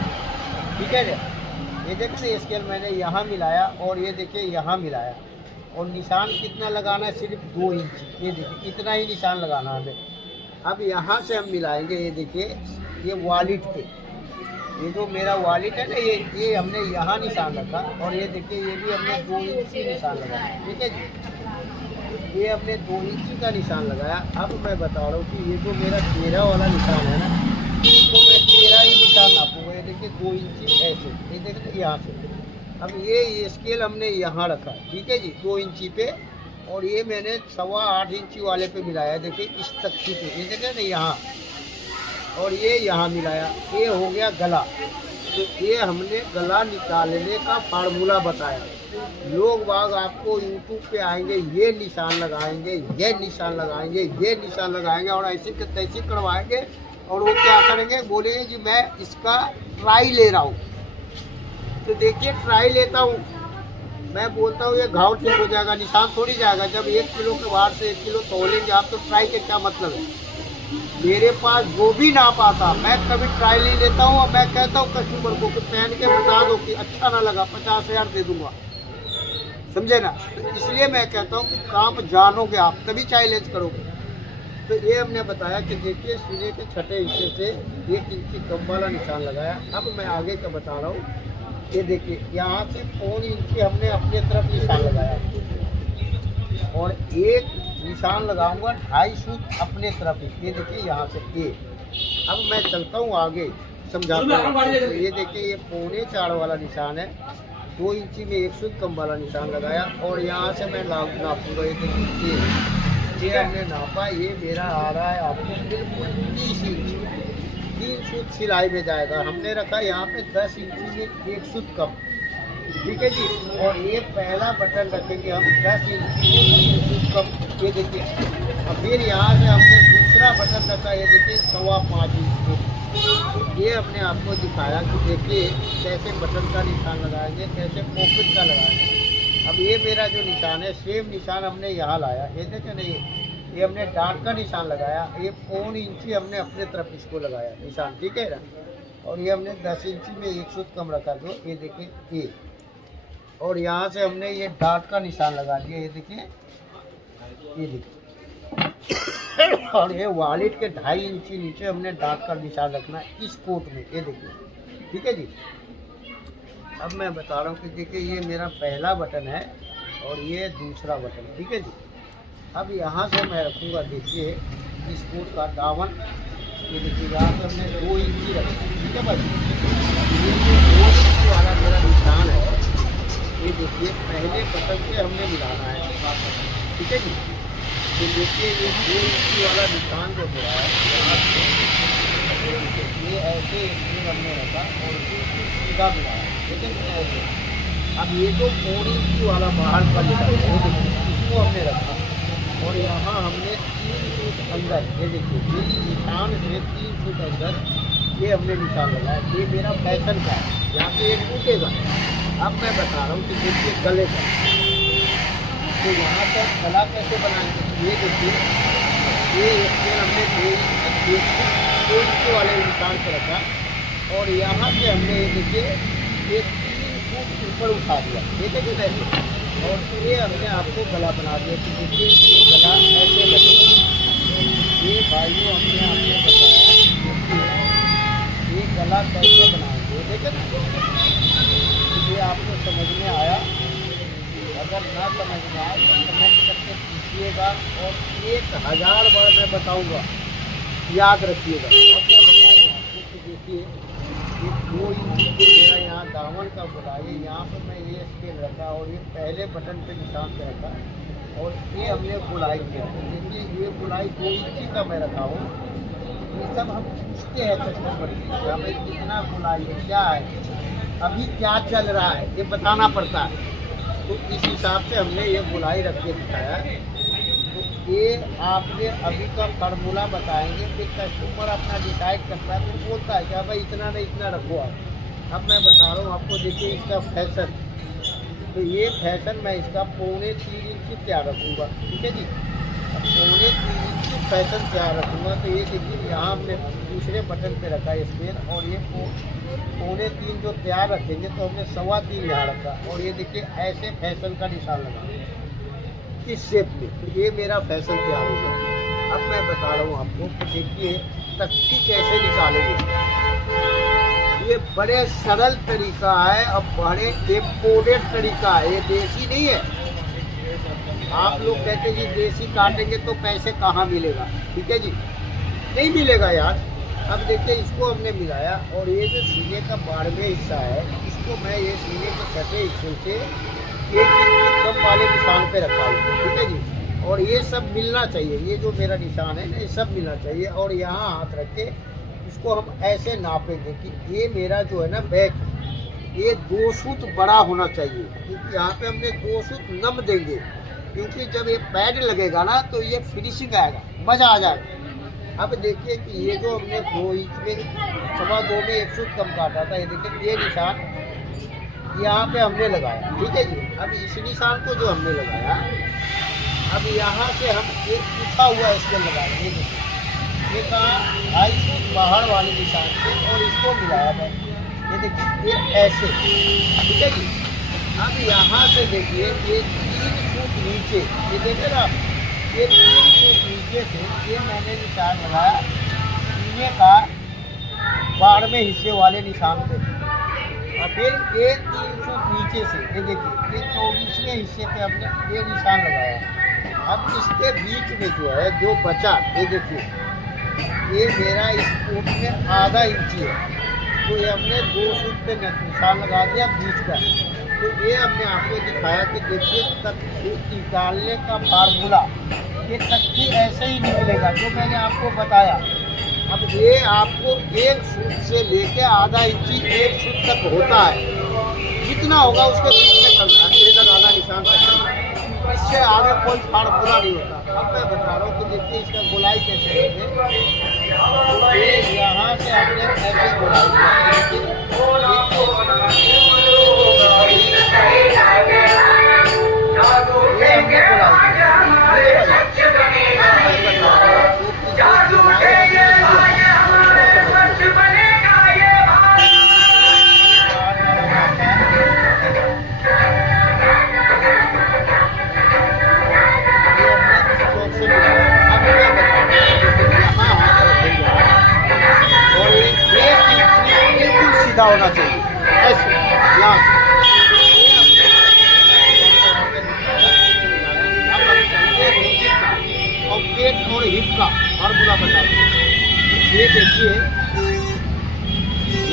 ठीक है ना। ये देखो ना, स्केल मैंने यहाँ मिलाया, और ये देखिए यहाँ मिलाया, और निशान कितना लगाना है, सिर्फ 2 इंच, ये देखिए इतना ही निशान लगाना है हमें। अब यहाँ से हम मिलाएंगे, ये देखिए, ये वालिट पे, ये जो मेरा वालिट है ना, ये हमने यहाँ निशान रखा, और ये देखिए ये भी हमने 2 इंची निशान लगाया, ठीक है जी। ये हमने 2 इंची का निशान लगाया। अब मैं बता रहा हूँ कि ये जो मेरा 13 वाला निशान है ना, तो मैं 13 ही निशान नापूंगा, ये देखिए 2 इंची ऐसे, ये देखिए यहाँ से। अब ये स्केल हमने यहाँ रखा, ठीक है जी, 2 इंची पे, और ये मैंने 8.25 इंची वाले पे मिलाया, देखिए इस तख्ती पे, ये देखिए ना यहाँ, और ये यहाँ मिलाया, ये हो गया गला। तो ये हमने गला निकालने का फार्मूला बताया। लोग बाग आपको यूट्यूब पे आएंगे, ये निशान लगाएंगे, ये निशान लगाएंगे, ये निशान लगाएंगे, और ऐसे के तैसे करवाएंगे, और वो क्या करेंगे, बोलेंगे जी मैं इसका ट्राई ले रहा हूँ। तो देखिए ट्राई लेता हूँ, मैं बोलता हूँ ये घाव ठीक हो जाएगा, निशान थोड़ी जाएगा। जब 1 किलो के बाहर से 1 किलो तोलेंगे आप, तो ट्राई के क्या मतलब है। मेरे पास जो भी नाप आता, मैं कभी ट्रायल नहीं लेता हूँ और मैं कहता हूँ कस्टमर को कि पहन के बता दो कि अच्छा ना लगा 50,000 दे दूंगा, समझे ना। तो इसलिए मैं कहता हूँ कि काम जानोगे आप तभी चैलेंज करोगे। तो ये हमने बताया कि देखिए सीने के छठे हिस्से से 1 इंची कम वाला निशान लगाया। अब मैं आगे का बता रहा हूँ। ये देखिए यहाँ से 1 इंची हमने अपने तरफ निशान लगाया और एक निशान लगाऊंगा 2.5 सूत अपने तरफ। ये देखिए यहाँ से ये। अब मैं चलता हूँ आगे समझाता हूँ। तो ये देखिए ये 3.25 वाला निशान है। 2 इंची में 1 सूत कम वाला निशान लगाया और यहाँ से मैं नापूंगा। ये देखिए ये हमने नापा, ये मेरा आ रहा है आपको बिल्कुल 30 इंच। 3 सूत सिलाई में जाएगा। हमने रखा यहाँ पे 10 इंची में 1 सूत कम, ठीक है जी। और ये पहला बटन रखेंगे हम 10 इंची में 1 सूत कम। ये देखिए अब फिर यहाँ से हमने दूसरा बटन रखा, ये देखिए 5.25 इंच। ये हमने आपको दिखाया कि देखिए कैसे बटन का निशान लगाएंगे, कैसे पॉकेट का लगाएंगे। अब ये मेरा जो निशान है सेम निशान हमने यहाँ लाया। ये देखे नहीं, ये हमने डार्क का निशान लगाया। ये 1 इंची हमने अपने तरफ इसको लगाया निशान, ठीक है ना। और ये हमने 10 इंची में 1 सूत कम रखा दो। ये देखिए ये, और यहाँ से हमने ये डार्क का निशान लगा दिया। ये देखिए ये देखिए और ये वॉलेट के 2.5 इंची नीचे हमने डार्क का निशान रखना है इस कोट में। ये देखिए, ठीक है जी। अब मैं बता रहा हूँ कि देखिए ये मेरा पहला बटन है और ये दूसरा बटन, ठीक है जी। अब यहाँ से मैं रखूँगा देखिए इस कोट का दामन। ये देखिए यहाँ से हमने 2 इंची रखा, ठीक है भाई। ये जो 2 इंची वाला मेरा निशान है, ये देखिए पहले बटन से हमने मिलाना है, ठीक है जी। तो देखिए ये 2 इंची वाला निशान जो मेरा है यहाँ से ये ऐसे इसमें हमने रखा और सीधा मिलाया, ठीक है ऐसे। अब ये जो 4 इंची वाला बाहर का निशान है इसको हमने रखा और यहाँ हमने 3 फुट अंदर, ये देखिए इस निशान से 3 फुट अंदर ये हमने निशान लगाया। ये मेरा फैशन का है, यहाँ पे ये टूटेगा। अब मैं बता रहा हूँ कि देखिए गले का, तो यहाँ पर गला कैसे बनाएंगे। ये देखिए ये स्केल हमने 2 इंची वाले निशान पर रखा और यहाँ से हमने ये देखिए ये 3 फुट ऊपर उठा दिया, ठीक है जी ऐसे। और ये हमने आपको गला बना दिया कि देखिए ये गला ऐसे लगेगा। ये भाइयों हमने आपको बताया ये गला कैसे बनाएंगे, देखिए ये आपको समझ में आया। अगर ना समझ में आए तो कमेंट करके पूछिएगा और 1000 बार मैं बताऊंगा, याद रखिएगा। और मैं बता रहा हूँ आपको कि देखिए ये 2 इंची जो मेरा यहाँ दामन का बुला है, यहाँ पर मैं ये स्केल रखा और ये पहले बटन पे निशान पे रखा और ये हमने बुलाई किया। तो देखिए ये बुलाई 2 इंची का मैं रखा हूँ। ये सब हम पूछते हैं कस्टमर से, हमें कितना बुलाई है, क्या है, अभी क्या चल रहा है, ये बताना पड़ता है। तो इस हिसाब से हमने ये बुलाई रख के दिखाया। तो ये आपने अभी का फार्मूला बताएंगे, फिर कस्टमर अपना डिसाइड करता है, तो बोलता है कि भाई इतना नहीं इतना रखो आप। अब मैं बता रहा हूँ आपको, देखिए इसका फैशन, तो ये फैशन मैं इसका 3.25 इंची तैयार रखूँगा, ठीक है जी। अब 3.25 इंची फैशन तैयार रखूँगा। तो ये देखिए यहाँ हमने दूसरे बटन पे रखा है स्पेयर और ये 3.25 जो तैयार रखेंगे तो हमने 3.25 यहाँ रखा और ये देखिए ऐसे फैशन का निशान लगा इस शेप में। तो ये मेरा फैशन तैयार हो गया। अब मैं बता रहा हूँ आपको कि देखिए तख्ती कैसे निकालेंगे। ये बड़े सरल तरीका है और बड़े इम्पोर्टेंट तरीका है, ये देसी नहीं है। आप लोग कहते जी देसी काटेंगे तो पैसे कहाँ मिलेगा, ठीक है जी, नहीं मिलेगा यार। अब देखिए इसको हमने मिलाया और ये जो सीने का बारहवें हिस्सा है इसको मैं ये सीने के छठे हिस्से से 1 इंची कम वाले निशान पे रखा हूँ, ठीक है जी। और ये सब मिलना चाहिए, ये जो मेरा निशान है ना ये सब मिलना चाहिए। और यहाँ हाथ रख के इसको हम ऐसे नापेंगे कि ये मेरा जो है ना बैक, ये 2 सूत बड़ा होना चाहिए, क्योंकि यहाँ पे हमने 2 सूत नम देंगे, क्योंकि जब ये पैड लगेगा ना तो ये फिनिशिंग आएगा, मज़ा आ जाएगा। अब देखिए कि ये जो हमने 2 इंच में 2.25 में 1 सूत कम काटा था, ये देखिए ये निशान यहाँ पे हमने लगाया, ठीक है जी। अब इस निशान को जो हमने लगाया, अब यहाँ से हम एक उठा हुआ स्केल लगाएंगे। ये कहा 2.5 फुट बाहर वाले निशान से और इसको मिलाया मैंने। ये देखिए ये ऐसे, ठीक है जी। अब यहाँ से देखिए ये 3 फुट नीचे, ये देखे ना आप, ये 3 फुट नीचे से ये मैंने निशान लगाया सीने का 12वें हिस्से वाले निशान पे। और फिर ये 3 फुट नीचे से ये देखिए ये 24वें हिस्से पे हमने ये निशान लगाया। अब इसके बीच में जो है जो बचा, ये देखिए ये मेरा इस फुट में आधा इंची है, तो ये हमने 2 फुट पे निशान लगा दिया बीच का। तो ये हमने आपको दिखाया कि देखिए तख्ती निकालने का फार्मूला, ये तख्ती ऐसे ही निकलेगा जो मैंने आपको बताया। अब ये आपको 1 फुट से लेके आधा इंची 1 फुट तक होता है, जितना होगा उसके बीच में करना है, ये लगाना निशान तक, इससे आगे कोई फार्मूला नहीं होता। अब मैं बता रहा हूँ कि देखिए इसका गोलाई कैसे है। तो ये यहाँ से हमने ऐसे गोलाई सीधा होना चाहिए ऐसे यहाँ से। और पेट और हिप का फार्मूला बता दें। ये देखिए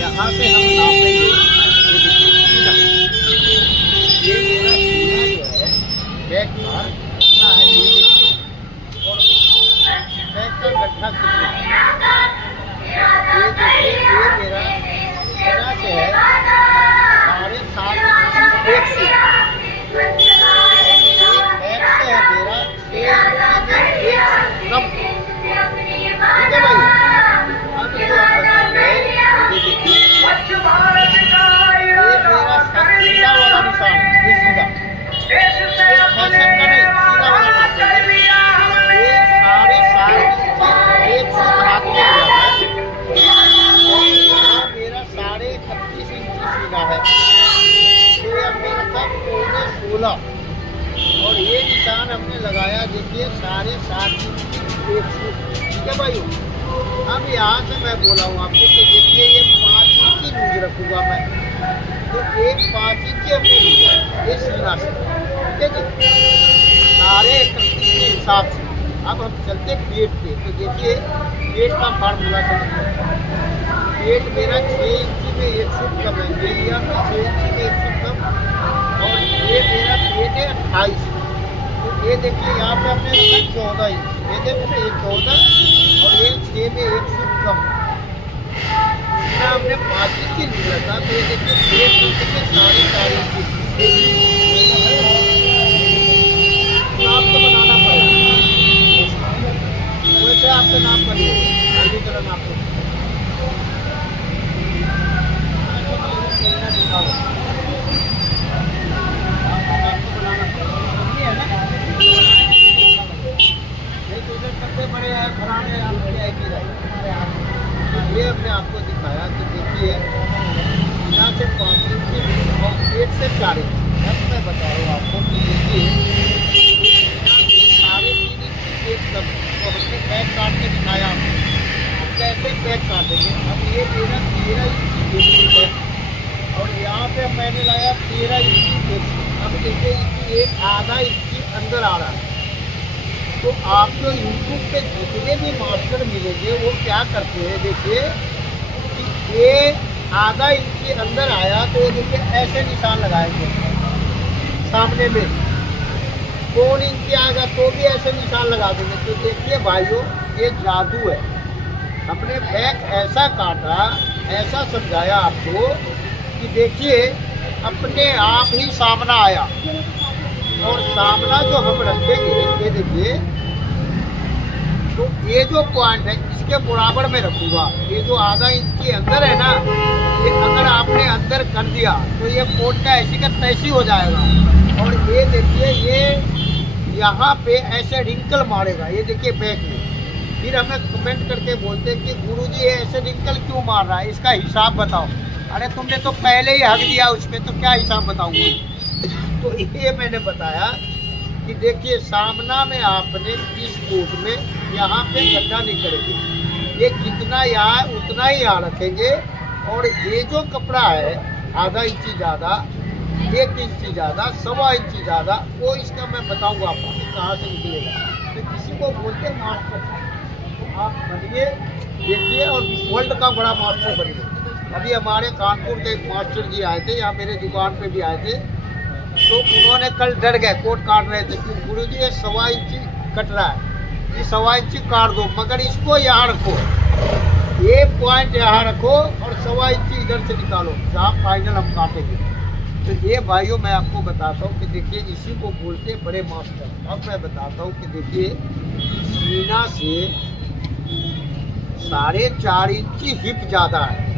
यहाँ से हम नाप लेंगे, ये मेरा सीना जो है बैक का कितना है, ये देखिए, और बैक का गड्ढा कितना है, ये देखिए ये मेरा सीना से है 7.5 इंच बैक से, बैक से है मेरा 6 इंच में 1 कम, ठीक है भाई। अब जो आप बताएंगे ये देखिए ये मेरा सीधा वाला निशान है, ये सीधा, ये फैशन का नहीं, सीधा वाला नाप है। ये 7.5 इंच 1 फुट हाथ में लिया है, और यहाँ मेरा 31.5 इंच सीधा है, तो ये हमने रखा 16.5, और ये निशान हमने लगाया देखिए 7.5 इंच 1 फुट, ठीक है भाई। अब यहाँ से मैं बोला हूँ आपको कि देखिए ये 5 इंच लूज रखूँगा मैं, तो एक 5 इंच हमने लिया ये सीना से, ठीक है जी, 31.5 के हिसाब से। अब हम चलते पेट पे, तो देखिए पेट का फार्मूला समझिए। पेट मेरा 6 इंच में 1 फुट कम है, ये लिया 6 इंच में 1 फुट कम, और ये मेरा पेट है 28, तो ये देखिए यहाँ पे हमने रखा 14 इंच, ये देखो ना ये 14 और ये 6 में 1 फुट कम, हमने 5 इंच लिया था, तो ये देखिए पेट में देखिए 4.5 इंच नाप तो बनाना पड़ेगा, वैसे आपका नाप करिए अभी तरह नाप को सबसे बड़े घराने ये हमने आपको दिखाया कि देखिए सीना से 5 इंच और पेट से 4 इंच। अब मैं बता रहा हूँ आपको कि देखिए 3.5 इंच एकदम, तो हमने पैक काट के दिखाया आपको कैसे पैक काटेंगे। अब ये मेरा 13 इंच है और यहाँ पे मैंने लाया 13 इंच। अब देखिए इसकी एक आधा इंच अंदर आ रहा है, तो आपको यूट्यूब पे जितने भी मास्टर मिलेंगे वो क्या करते हैं, देखिए कि ये आधा इंच अंदर आया तो ये देखिए ऐसे निशान लगाएंगे सामने में, 2 इंच आएगा तो भी ऐसे निशान लगा देंगे। तो देखिए भाइयों ये जादू है, हमने बैक ऐसा काटा, ऐसा समझाया आपको कि देखिए अपने आप ही सामना आया, और सामना जो हम रखेंगे ये देखिए, तो ये जो पॉइंट है इसके बराबर में रखूँगा। ये जो आधा इंच के अंदर है ना, ये अगर आपने अंदर कर दिया तो ये कोट का ऐसी का तैसी हो जाएगा। और ये देखिए ये यहाँ पे ऐसे रिंकल मारेगा, ये देखिए बैक में, फिर हमें कमेंट करके बोलते हैं कि गुरुजी ये ऐसे निकल क्यों मार रहा है, इसका हिसाब बताओ। अरे तुमने तो पहले ही हक दिया उस पर, तो क्या हिसाब बताऊंगा। तो ये मैंने बताया कि देखिए सामना में आपने इस कोट में यहाँ पे गड्ढा नहीं करेंगे, ये जितना यहाँ है उतना ही यहाँ रखेंगे। और ये जो कपड़ा है आधा इंची ज़्यादा, 1 इंची ज़्यादा, 1.25 इंची ज़्यादा, वो इसका मैं बताऊंगा आपको कि कहाँ से निकलेगा। तो किसी को बोलते हैं मास्टर, तो आप बनिए, देखिए और वर्ल्ड का बड़ा मास्टर बनिए। अभी हमारे कानपुर के एक मास्टर जी आए थे, यहाँ मेरे दुकान पे भी आए थे, तो उन्होंने कल डर गए, कोट काट रहे थे कि गुरुजी ये 1.25 इंची कट रहा है, ये 1.25 इंची काट दो, मगर इसको यहाँ रखो, ये पॉइंट यहाँ रखो और 1.25 इंची इधर से निकालो, जहाँ फाइनल हम काटेंगे। तो ये भाइयों मैं आपको बताता हूँ कि देखिए इसी को बोलते हैं बड़े मास्टर। अब मैं बताता हूँ कि देखिए सीना से 4.5 इंची हिप ज़्यादा है।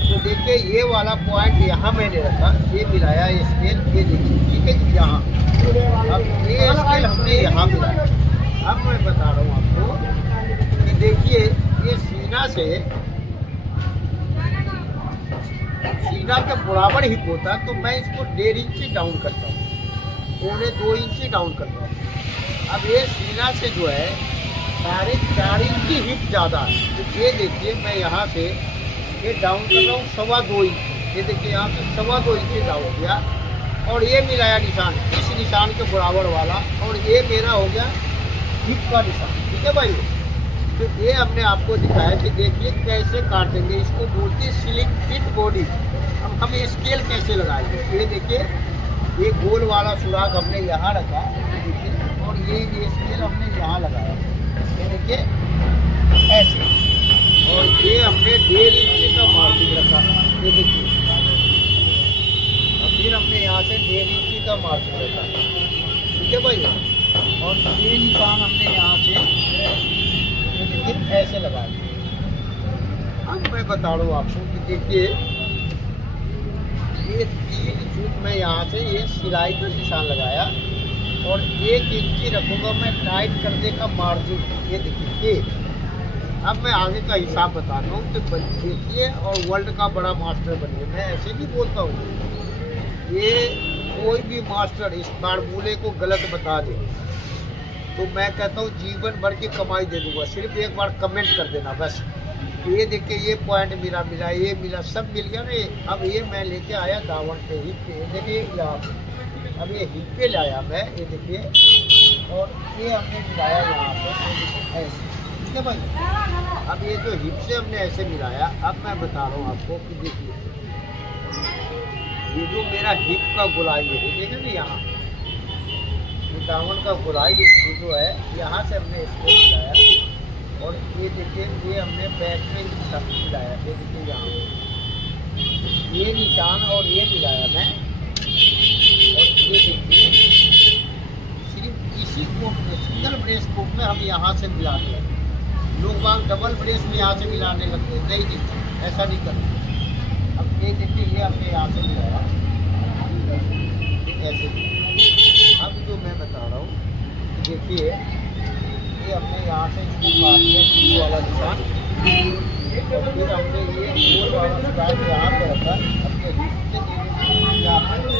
तो देखिए ये वाला पॉइंट यहाँ मैंने रखा, ये मिलाया ये स्केल, ये देखिए ठीक है जी यहाँ। अब ये स्केल हमने यहाँ मिलाया। अब मैं बता रहा हूँ आपको कि देखिए ये सीना से, सीना के बराबर हिप होता है, तो मैं इसको 1.5 इंची डाउन करता हूँ, 2.25 इंची डाउन करता हूँ। अब ये सीना से जो है 4.5 इंची हिप ज़्यादा है। तो ये देखिए मैं यहाँ से ये डाउन कर रहा हूँ 2.25 इंच, ये देखिए यहाँ से 2.25 इंच डाउन किया और ये मिलाया निशान इस निशान के बराबर वाला, और ये मेरा हो गया हिप का निशान। ठीक है भाई, तो ये हमने आपको दिखाया कि देखिए कैसे काटेंगे, इसको बोलते हैं स्लिप फिट बॉडी। अब हम स्केल कैसे लगाएंगे, ये देखिए ये गोल वाला सुराख हमने यहाँ रखा, देखिए, और ये स्केल हमने यहाँ लगाया, ये देखिए ऐसे, और ये हमने 1.5 इंच का मार्जिन रखा, ये देखिए, और फिर हमने यहाँ से 1.5 इंच का मार्जिन रखा। ठीक है भाई, और ये निशान हमने यहाँ से ये देखिए ऐसे लगा दिया। अब मैं बता रहा हूँ आपको कि देखिए ये 3 फुट में यहाँ से ये सिलाई का निशान लगाया और 1 इंची रखूँगा मैं टाइट करने का मार्जिन, ये देखिए। अब मैं आगे का हिसाब बता रहा हूँ कि देखिए और वर्ल्ड का बड़ा मास्टर बनिए। मैं ऐसे नहीं बोलता हूँ, ये कोई भी मास्टर इस फार्मूले को गलत बता दे तो मैं कहता हूँ जीवन भर की कमाई दे दूँगा। सिर्फ एक बार कमेंट कर देना बस। ये देखिए ये पॉइंट मिला, ये मिला, सब मिल गया ना। अब ये मैं लेके आया दावण पे, हिप पे, देखिए यहाँ पे, अब ये हिप पे लाया मैं, ये देखिए, और ये हमने मिलाया यहाँ पे ऐसे। ठीक है भाई, अब ये जो हिप से हमने ऐसे मिलाया, अब मैं बता रहा हूँ आपको कि देखिए ये जो मेरा हिप का गोलाई है, देखिए ना यहाँ ये दामन का गोलाई जो है, यहाँ से हमने इसको मिलाया और ये देखिए ये हमने बैक में मिलाया, ये देखिए यहाँ ये निशान और ये मिलाया मैं, और ये देखिए सिर्फ इसी कोट में, सिंगल ब्रेस कोट में हम यहाँ से मिलाते हैं। लोग बाग डबल ब्रेस में यहाँ से मिलाने लगते हैं, नहीं जी ऐसा नहीं करते। अब ये देखिए ये हमने यहाँ से मिलाया ऐसे। अब जो मैं बता रहा हूँ देखिए ये हमने यहाँ से मार दिया तीन वाला निशान, और फिर हमने ये गोल वाला निशान यहाँ पे रखा अपने हिप से यहाँ पे,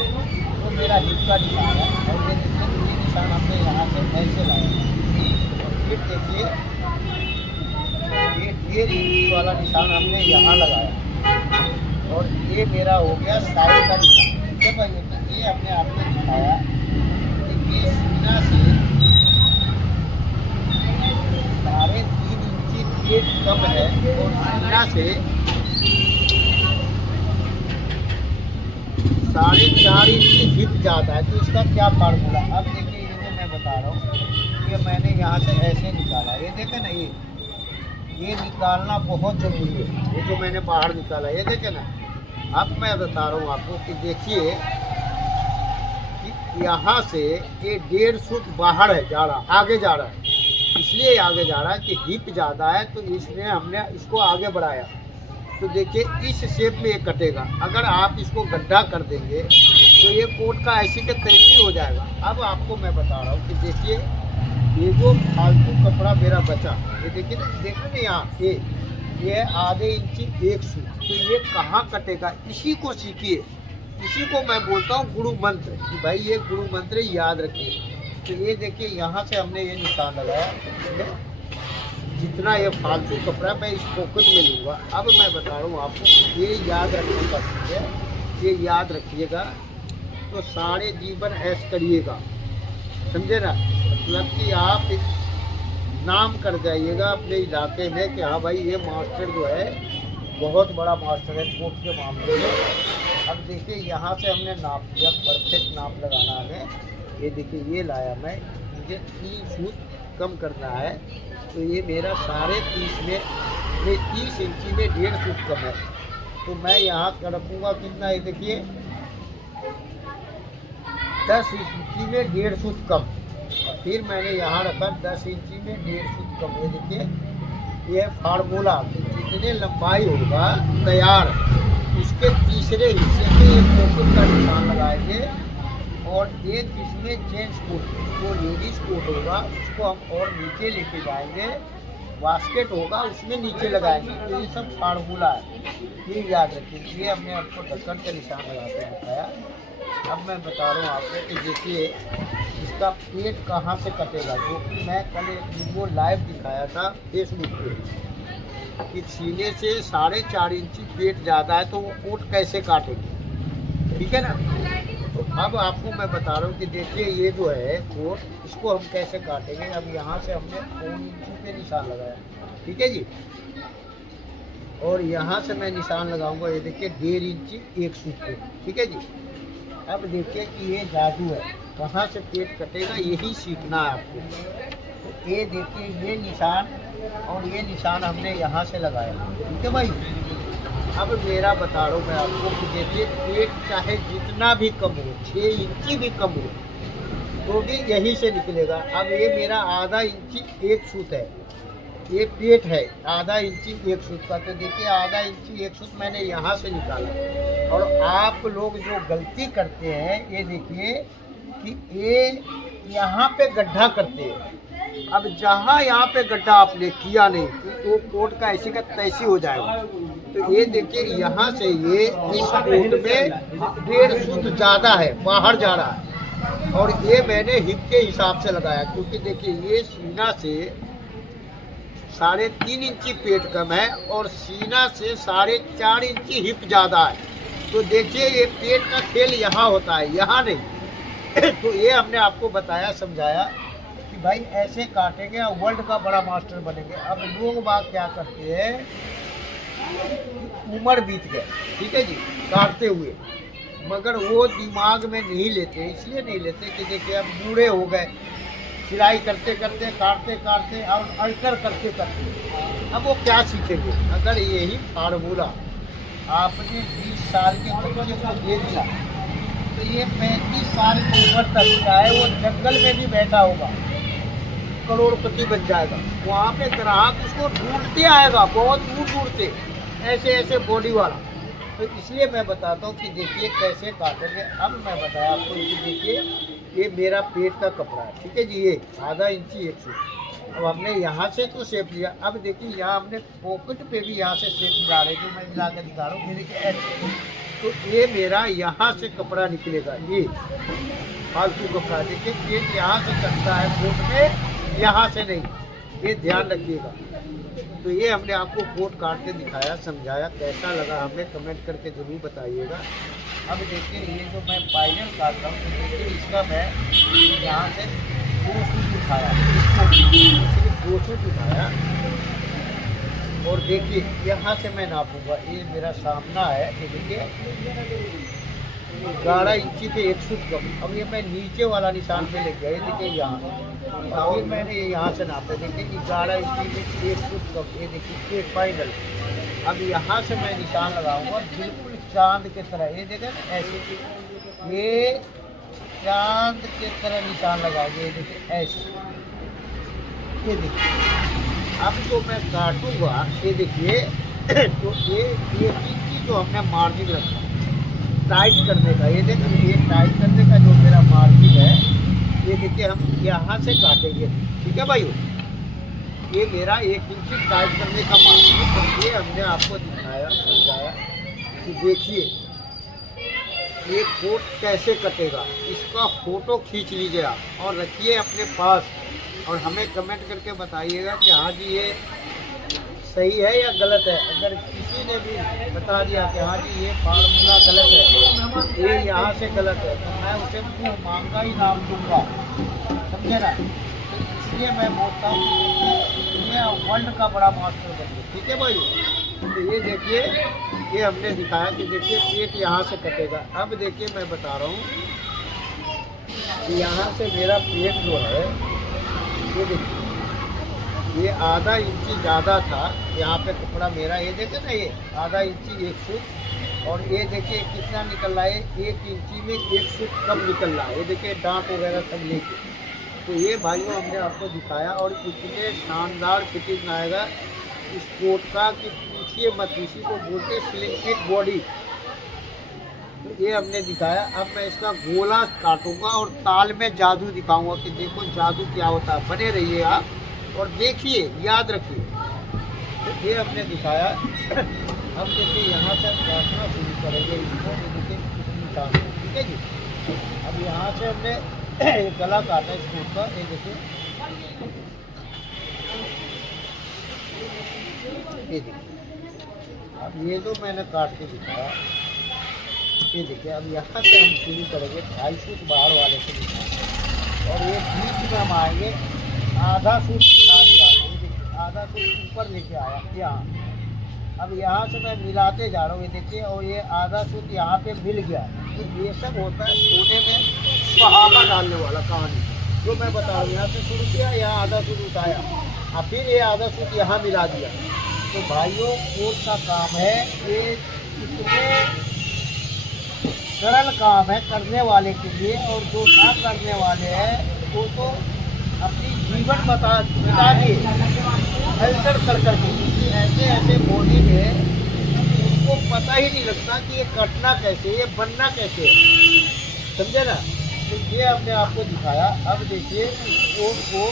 तो मेरा हिप का निशान है। और ये देखिए ये निशान हमने यहाँ से ऐसे लाया, और फिर देखिए ये 1.5 इंच वाला निशान हमने यहाँ लगाया, और ये मेरा हो गया साइड का निशान। ठीक है भाई, तो ये हमने आपको दिखाया कि ये सीना से 3.5 इंची पेट कम है और सीना से 4.5 इंची हिप ज़्यादा है, तो इसका क्या फार्मूला। अब देखिए ये जो मैं बता रहा हूँ कि मैंने यहाँ से ऐसे निकाला, ये देखें ना, ये निकालना बहुत ज़रूरी है। ये जो मैंने बाहर निकाला ये देखें ना। अब मैं बता रहा हूँ आपको कि देखिए कि यहाँ से ये 1.5 फुट बाहर है, जा रहा आगे जा रहा है, इसलिए आगे जा रहा है कि हिप ज़्यादा है, तो इसलिए हमने इसको आगे बढ़ाया। तो देखिए इस शेप में ये कटेगा। अगर आप इसको गड्ढा कर देंगे तो ये कोट का ऐसी के तैसी हो जाएगा। अब आपको मैं बता रहा हूँ कि देखिए ये जो फालतू कपड़ा मेरा बचा, ये देखिए ना, देखो ना यहाँ ये आधे इंची एक सूट, तो ये कहाँ कटेगा, इसी को सीखिए। इसी को मैं बोलता हूँ गुरु मंत्र, कि भाई ये गुरु मंत्र याद रखिए। तो ये देखिए यहाँ से हमने ये निशान लगाया, इसमें जितना ये फालतू कपड़ा मैं इस पॉकेट में लूँगा। अब मैं बता रहा हूँ आपको, ये याद रखने का चीज़ है, ये याद रखिएगा तो सारे जीवन ऐश करिएगा, समझे ना। मतलब कि आप एक नाम कर जाइएगा अपने इलाके में कि हाँ भाई ये मास्टर जो है बहुत बड़ा मास्टर है कोट के मामले में। अब देखिए यहाँ से हमने नाप लिया, परफेक्ट नाप लगाना है। ये देखिए ये लाया मैं, मुझे 3 फुट कम करना है, तो ये मेरा साढ़े 30 में, ये 30 इंची में 1.5 फुट कम है, तो मैं यहाँ रखूँगा कितना, ये देखिए 10 इंची में 1.5 फुट कम, और फिर मैंने यहाँ रखा 10 इंची में 1.5 फुट कम। ये देखिए ये फार्मूला, जितने लंबाई होगा तैयार उसके तीसरे हिस्से में एक पॉकेट का निशान लगाएंगे, और एक जिसमें जेंट्स कोट, जो लेडीज कोट होगा उसको हम और नीचे लेके जाएंगे, बास्केट होगा उसमें नीचे लगाएंगे। तो ये सब फार्मूला है, ये याद रखिए। ये हमने आपको ढक्कन का निशान लगा के दिखाया। अब मैं बता रहा हूँ आपको कि देखिए इसका पेट कहाँ से कटेगा, जो कि मैं कल एक वीडियो लाइव दिखाया था फेसबुक पे, कि सीने से 4.5 इंची पेट ज़्यादा है तो वो कोट कैसे काटेंगे, ठीक है ना। तो अब आपको मैं बता रहा हूँ कि देखिए ये जो है कोट, इसको हम कैसे काटेंगे। अब यहाँ से हमने 1 इंची पे निशान लगाया, ठीक है जी, और यहाँ से मैं निशान लगाऊंगा, ये देखिए 1.5 इंची एक सूट पे, ठीक है जी। अब देखिए कि ये जादू है, कहाँ से पेट कटेगा यही सीखना है आपको। तो ये देखिए ये निशान और ये निशान हमने यहाँ से लगाया, ठीक है भाई। अब मेरा बता रहा हूँ मैं आपको कि देखिए पेट चाहे जितना भी कम हो, 6 इंची भी कम हो, तो भी यहीं से निकलेगा। अब ये मेरा आधा इंची एक सूत है, ये पेट है आधा इंची एक सूत का, तो देखिए आधा इंची एक सूत मैंने यहाँ से निकाला। और आप लोग जो गलती करते हैं, ये देखिए कि ये यहाँ पे गड्ढा करते हैं। अब जहाँ यहाँ पे गड्ढा आपने किया नहीं तो कोट का ऐसे का तैसी हो जाएगा। तो ये देखिए यहाँ से ये इस कोट में 1.5 फुट ज़्यादा है, बाहर जा रहा है, और ये मैंने हिप के हिसाब से लगाया, क्योंकि देखिए ये सीना से 3.5 इंची पेट कम है और सीना से 4.5 इंची हिप ज़्यादा है। तो देखिए ये पेट का खेल यहाँ होता है, यहाँ नहीं। तो ये हमने आपको बताया, समझाया कि भाई ऐसे काटेंगे और वर्ल्ड का बड़ा मास्टर बनेंगे। अब लोग बात क्या करते हैं, उम्र बीत गए, ठीक है जी, काटते हुए, मगर वो दिमाग में नहीं लेते। इसलिए नहीं लेते कि देखिए अब बूढ़े हो गए, सिलाई करते करते, काटते काटते और अल्टर करते करते, अब वो क्या सीखेंगे। अगर यही फार्मूला आपने 20 साल के बच्चे को दे दिया तो ये 35 साल की उम्र तक, चाहे वो जंगल में भी बैठा होगा, करोड़पति बन जाएगा। वहाँ पे ग्राहक उसको ढूंढते आएगा, बहुत दूर दूर से, ऐसे ऐसे बॉडी वाला। तो इसलिए मैं बताता हूँ कि देखिए कैसे काटेंगे। अब मैं बताया आपको कि देखिए ये मेरा पेट का कपड़ा है, ठीक है जी, ये आधा इंची एक सूट। अब हमने यहाँ से तो शेप लिया, अब देखिए यहाँ हमने पॉकेट पे भी यहाँ से शेप मिला रहे, जो मैं मिला के दिखा रहा हूँ, देखिए ऐसे। तो ये मेरा यहाँ से कपड़ा निकलेगा, ये फालतू कपड़ा। देखिए पेट यहाँ से कटता है कोट में, यहाँ से नहीं, ये ध्यान रखिएगा। तो ये हमने आपको कोट काट के दिखाया, समझाया, कैसा लगा हमें कमेंट करके ज़रूर बताइएगा। अब देखिए ये जो मैं फाइनल काट रहा हूँ, तो देखिए इसका मैं यहाँ से 2 सूट उठाया, सिर्फ 2 सूट उठाया, और देखिए यहाँ से मैं नापूंगा, ये मेरा सामना है, ये देखिए 11 इंची पे 1 सूट कम। अब ये मैं नीचे वाला निशान पे लेके आया, देखिए यहाँ, और फिर मैंने ये यहाँ से नापा, देखिए 11 इंची पे 1 सूट कम, ये देखिए ये फाइनल। अब यहाँ से मैं निशान लगाऊंगा बिल्कुल चांद के तरह, ये देखिए ना ऐसे, ये चांद के तरह निशान लगाएंगे, ये देखिए ऐसे, ये देखिए। अब जो मैं काटूंगा, ये देखिए, तो ये 1 इंची जो हमने मार्जिन रखा टाइट करने का, ये देखिए ये टाइट करने का जो मेरा मार्जिन है ये देखिए हम यहाँ से काटेंगे, ठीक है भाई। ये मेरा 1 इंच टाइट करने का मार्क है। तो ये हमने आपको दिखाया समझाया कि देखिए ये कोट कैसे कटेगा, इसका फ़ोटो खींच लीजिए आप और रखिए अपने पास, और हमें कमेंट करके बताइएगा कि हाँ जी ये सही है या गलत है। अगर किसी ने भी बता दिया कि हाँ जी ये फार्मूला गलत है, ये यहाँ से गलत है, तो मैं उसे मुँह मांगा ही नाम दूंगा, समझे ना। तो इसलिए मैं बोलता हूँ ये वर्ल्ड का बड़ा मास्टर बनिए, ठीक है भाई। तो ये देखिए ये हमने दिखाया कि देखिए पेट यहाँ से कटेगा। अब देखिए मैं बता रहा हूँ कि यहाँ से मेरा पेट जो है, ये देखिए ये आधा इंची ज़्यादा था यहाँ पे कपड़ा मेरा, ये देखिए ना ये आधा इंची 1 फुट, और ये देखिए कितना निकल रहा है, 1 इंची में 1 फुट कम निकल रहा है। ये देखिए डांट वगैरह सब लेके। तो ये भाइयों हमने आपको दिखाया, और इतने शानदार फिटिंग आएगा इस कोट का कि पूछिए मत, इसी को बोलते स्लिम फिट बॉडी। तो ये हमने दिखाया। अब मैं इसका गोला काटूंगा और ताल में जादू दिखाऊंगा कि देखो जादू क्या होता है। बने रहिए आप और देखिए, याद रखिए। तो ये हमने दिखाया। अब देखिए यहाँ से हम काटना शुरू करेंगे इसको, देखिए किस निशान में, ठीक है जी। अब यहाँ से हमने गला काटा इस कोट का, ये देखिए ये देखिए। अब ये जो मैंने काट के दिखाया, ये देखिए। अब यहाँ से हम शुरू करेंगे 2.5 फुट बाहर वाले से दिखाएंगे, और ये बीच में हम आएंगे आधा फुट आधा फुट ऊपर लेके आया यहाँ। अब यहाँ से मैं मिलाते जा रहा हूँ, ये देखिए, और ये आधा फुट यहाँ पे मिल गया। तो ये सब होता है सोने में सुहागा डालने वाला कहानी, जो मैं बता रहा हूँ। यहाँ से शुरू किया, यहाँ आधा फुट उठाया, और फिर ये आधा फुट यहाँ मिला दिया। तो भाइयों कोट का काम है ये, इतने सरल काम है करने वाले के लिए, और जो ना करने वाले हैं वो तो अपनी जीवन बिता दिए अल्टर कर करके। ऐसे ऐसे बॉडी में उनको पता ही नहीं लगता कि ये कटना कैसे, ये बनना कैसे है, समझे ना। तो ये हमने आपको दिखाया। अब देखिए कोट को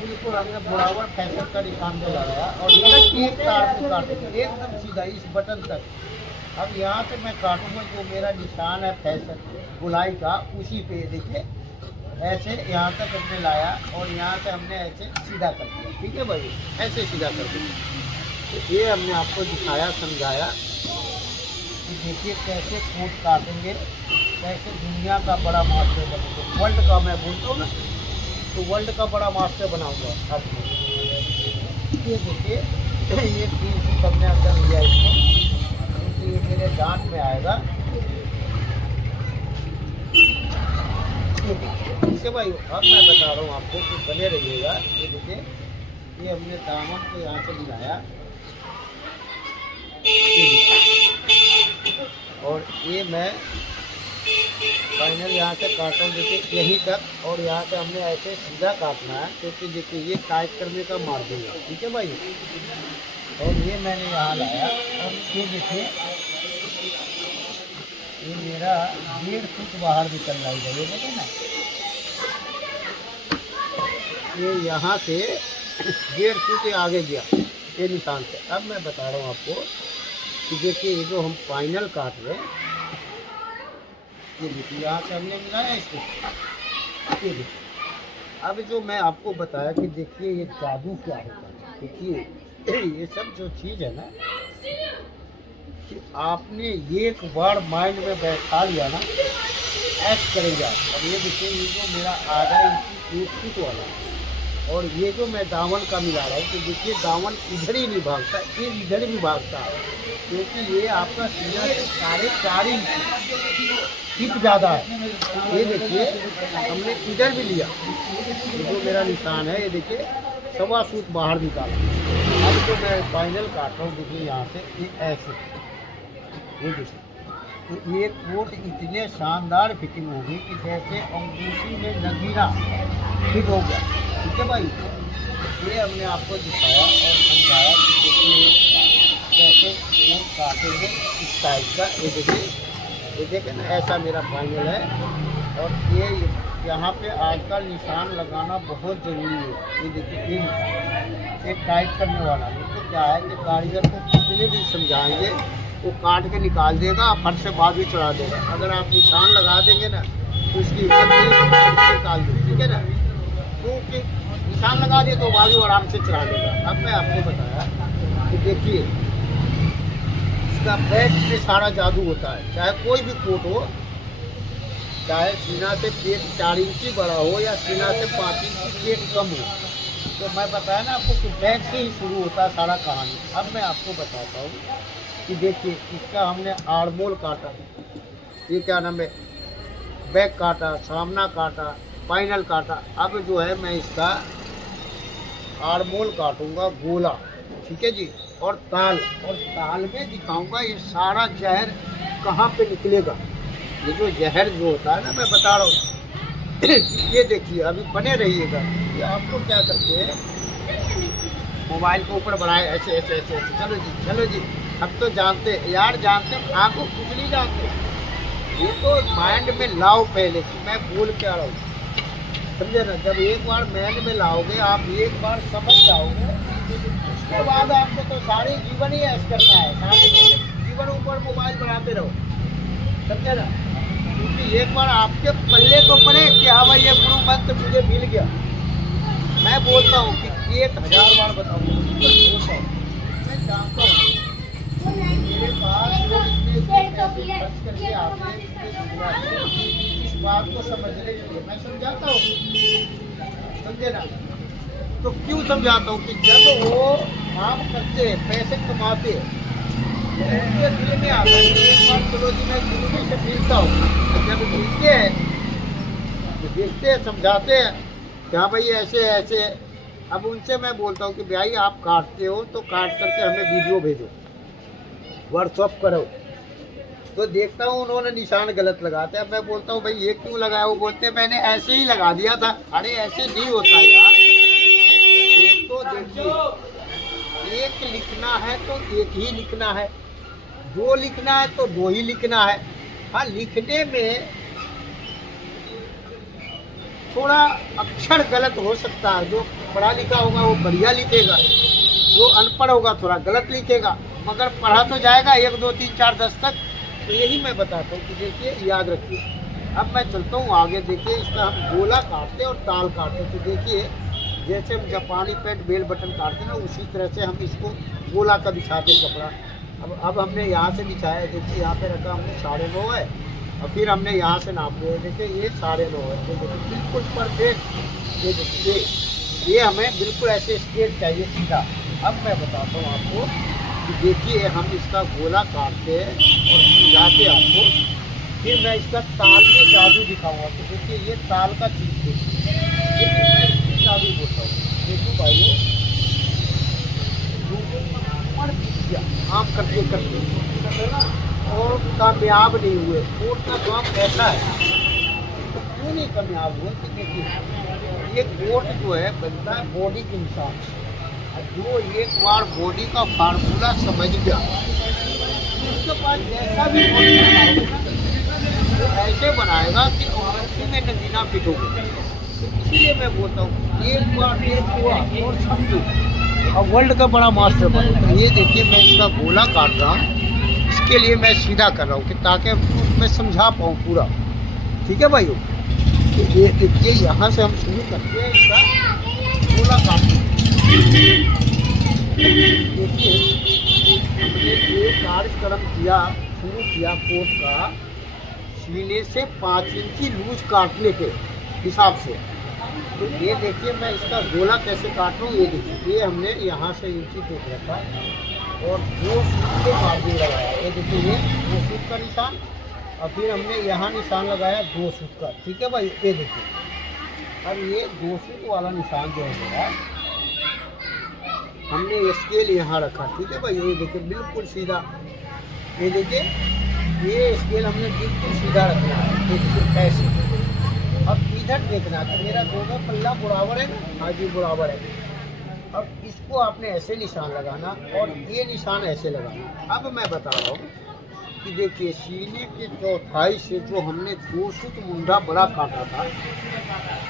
बिल्कुल हमने बराबर फैशन का निशान पे लगाया, और ये एक तार को काटेंगे एकदम सीधा इस बटन तक। अब यहाँ से मैं काटूंगा जो मेरा निशान है फैशन बुलाई का, उसी पे देखिए ऐसे यहाँ तक हमने लाया, और यहाँ से हमने ऐसे सीधा कर दिया, ठीक है भाई, ऐसे सीधा कर दिया। तो ये हमने आपको दिखाया समझाया कि देखिए कैसे कोट काटेंगे, कैसे दुनिया का बड़ा मास्टर बनेंगे, वर्ल्ड का मैं बोलता हूँ ना, तो वर्ल्ड का बड़ा मास्टर बनाऊंगा आपको। ये देखिए ये 3 फुट हमने अंदर लिया इसको, क्योंकि ये मेरे दांत में आएगा। ठीक है भाई। अब मैं बता रहा हूँ आपको कि बने रहिएगा। ये देखिए ये हमने दामन को यहाँ से मिलाया, और ये मैं फाइनल यहाँ से काटा हूँ, देखिए यहीं तक, और यहाँ से हमने ऐसे सीधा काटना है, क्योंकि देखिए ये टाइट करने का मार देगा, ठीक है भाई। और ये मैंने यहाँ लाया, और ये देखिए ये मेरा 1.5 फुट बाहर निकल रहा है, ये देखें ना, ये यहाँ से 1.5 फुट आगे गया ये निशान से। अब मैं बता रहा हूँ आपको कि देखिए ये जो हम फाइनल काट रहे हैं, ये देखिए यहाँ से हमने मिलाया इसको, ये देखिए। अब जो मैं आपको बताया कि देखिए ये जादू क्या होता है, देखिए ये सब जो चीज़ है ना, कि आपने एक बार माइंड में बैठा लिया ना, ऐश करेंगे आप। अब ये देखिए ये जो मेरा आधा इंची 1 फुट वाला, और ये जो मैं दामन का मिला रहा हूँ, तो देखिए दामन इधर ही नहीं भागता, ये इधर भी भागता है, क्योंकि ये आपका सीधा 4.5 इंच टिप ज़्यादा है। ये देखिए हमने इधर भी लिया, ये जो मेरा निशान है, ये देखिए 1.25 फुट बाहर निकाला। अब जो मैं फाइनल काट रहा हूँ, देखिए यहाँ से ये ऐसे, ये देखिए। तो ये कोट इतने शानदार फिटिंग होगी कि जैसे अंगूठी में नगीना फिट हो गया, ठीक है भाई। ये हमने आपको दिखाया और समझाया कि देखिए कैसे कोट काटेंगे इस टाइप का। ये देखिए ये देखें ना, ऐसा मेरा फाइनल है। और ये यहाँ पे आजकल निशान लगाना बहुत ज़रूरी है। ये देखिए, ये निशान ये टाइट करने वाला है। तो क्या है कि कारीगर को कितने भी समझाएंगे वो काट के निकाल देगा, फट से बाद भी चढ़ा देगा। अगर आप निशान लगा देंगे ना तो इसकी निकाल देंगे, ठीक है ना। क्योंकि निशान लगा दिए तो बाजू आराम से चढ़ा देगा। अब मैं आपको बताया कि देखिए, इसका बैक में सारा जादू होता है। चाहे कोई भी कोट हो, चाहे सीना से पेट 4 इंची बड़ा हो या सीना से 5 इंची पेट कम हो, तो मैं बताया ना आपको कि बैक से ही शुरू होता है सारा कहानी। अब मैं आपको बताता हूँ कि देखिए, इसका हमने आर्मोल काटा, ये क्या नाम है, बैक काटा, सामना काटा, फाइनल काटा। अब जो है मैं इसका आर्मोल काटूंगा गोला, ठीक है जी। और ताल में दिखाऊंगा ये सारा जहर कहाँ पे निकलेगा। ये जो जहर जो होता है ना, मैं बता रहा हूँ ये देखिए, अभी बने रहिएगा। ये आपको क्या करते हैं, मोबाइल को ऊपर बढ़ाए ऐसे ऐसे ऐसे ऐसे, चलो जी चलो जी। अब तो जानते यार, जानते आपको कुछ नहीं जानते, ये तो माइंड में लाओ पहले कि मैं बोल क्या रहा हूँ, समझे ना। जब एक बार माइंड में लाओगे, आप एक बार समझ जाओगे, उसके बाद आपको तो सारी जीवन ही ऐसा करना है। सारे जीवन ऊपर मोबाइल बनाते रहो, समझे ना। क्योंकि एक बार आपके पल्ले को पड़े कि हाँ भाई ये गुरु मंत्र मुझे मिल गया। मैं बोलता हूँ कि 1000 बार बताऊँ, मैं जानता हूँ मेरे पास लोग इतने खर्च करके आते हैं इस बात को समझने के लिए। मैं समझाता हूँ, समझे ना। तो क्यों समझाता हूँ कि जब वो काम करते हैं, पैसे कमाते हैं, उनके दिल में आता है कि एक बार चलो जी मैं गुरु से मिलता हूँ। जब मिलते हैं तो देखते हैं, समझाते हैं कि हाँ भाई ऐसे ऐसे। अब उनसे मैं बोलता हूँ कि भाई आप काटते हो तो काट करके हमें वीडियो भेजो, व्हाट्सअप करो। तो देखता हूँ उन्होंने निशान गलत लगाते हैं। मैं बोलता हूँ भाई ये क्यों लगाया, वो बोलते हैं मैंने ऐसे ही लगा दिया था। अरे ऐसे नहीं होता यार, एक तो देखिए, एक लिखना है तो एक ही लिखना है, दो लिखना है तो दो ही लिखना है। हाँ, लिखने में थोड़ा अक्षर गलत हो सकता है। जो पढ़ा लिखा होगा वो बढ़िया लिखेगा, जो अनपढ़ होगा थोड़ा गलत लिखेगा, मगर पढ़ा तो जाएगा 1 2 3 4 10 तक। तो यही मैं बताता हूँ कि देखिए, याद रखिए। अब मैं चलता हूँ आगे। देखिए, इसका हम गोला काटते और ताल काटते। तो देखिए, जैसे हम जापानी पैंट बेल बटन काटते ना, उसी तरह से हम इसको गोला का बिछाते कपड़ा। अब हमने यहाँ से बिछाया, देखिए यहाँ पे रखा हमने 9.5 है, और फिर हमने यहाँ से नाप लिया, देखिए ये 9.5 है। तो देखिए बिल्कुल परफेक्ट। ये देखिए, ये हमें बिल्कुल ऐसे स्ट्रेट चाहिए, सीधा। अब मैं बताता हूँ आपको कि देखिए, हम इसका गोला काटते हैं और समझाते आपको। फिर मैं इसका ताल में जादू दिखाऊंगा। तो देखिए, ये ताल का चीज देखिए, जादू बोलता हूँ। देखो भाइयों, काम करते करते ना और कामयाब नहीं हुए। कोर्ट का काम ऐसा है, तो क्यों नहीं कामयाब हुए कि देखिए, ये कोर्ट जो है बनता है बॉडी के इंसान। जो एक बार बॉडी का फार्मूला समझ गया, उसके पास जैसा भी बॉडी वो ऐसे बनाएगा कि उसी में नगीना फिट होगी। इसलिए मैं बोलता हूँ, एक बार एक हुआ और समझो, और वर्ल्ड का बड़ा मास्टर बनो। तो ये देखिए, मैं इसका गोला काट रहा हूँ, इसके लिए मैं सीधा कर रहा हूँ कि ताकि मैं समझा पाऊँ पूरा, ठीक है भाइयों। तो ये देखिए, यहाँ से हम शुरू करते हैं इसका गोला काटना। देखिए, हमने ये कार्यक्रम किया, शुरू किया कोट का सीने से 5 इंची लूज काटने के हिसाब से। तो ये देखिए, मैं इसका गोला कैसे काट रहा हूँ। ये देखिए, ये हमने यहाँ से इंची देख रखा और 2 फुट के मार्जिन लगाया। ये देखिए, ये 2 फुट का निशान, और फिर हमने यहाँ निशान लगाया 2 फुट का, ठीक है भाई। ये देखिए, अब ये 2 फुट वाला निशान जो है हमने स्केल यहाँ रखा, ठीक है भाई। ये देखिए, बिल्कुल सीधा। ये देखिए, ये स्केल हमने बिल्कुल सीधा रखना है। देखिए ऐसे, अब इधर देखना तो मेरा दोनों पल्ला बराबर है ना, हाँ जी बराबर है। अब इसको आपने ऐसे निशान लगाना और ये निशान ऐसे लगाना। अब मैं बता रहा हूँ कि देखिए सीने के चौथाई से जो हमने 2 फुट मुंडा बड़ा काटा था,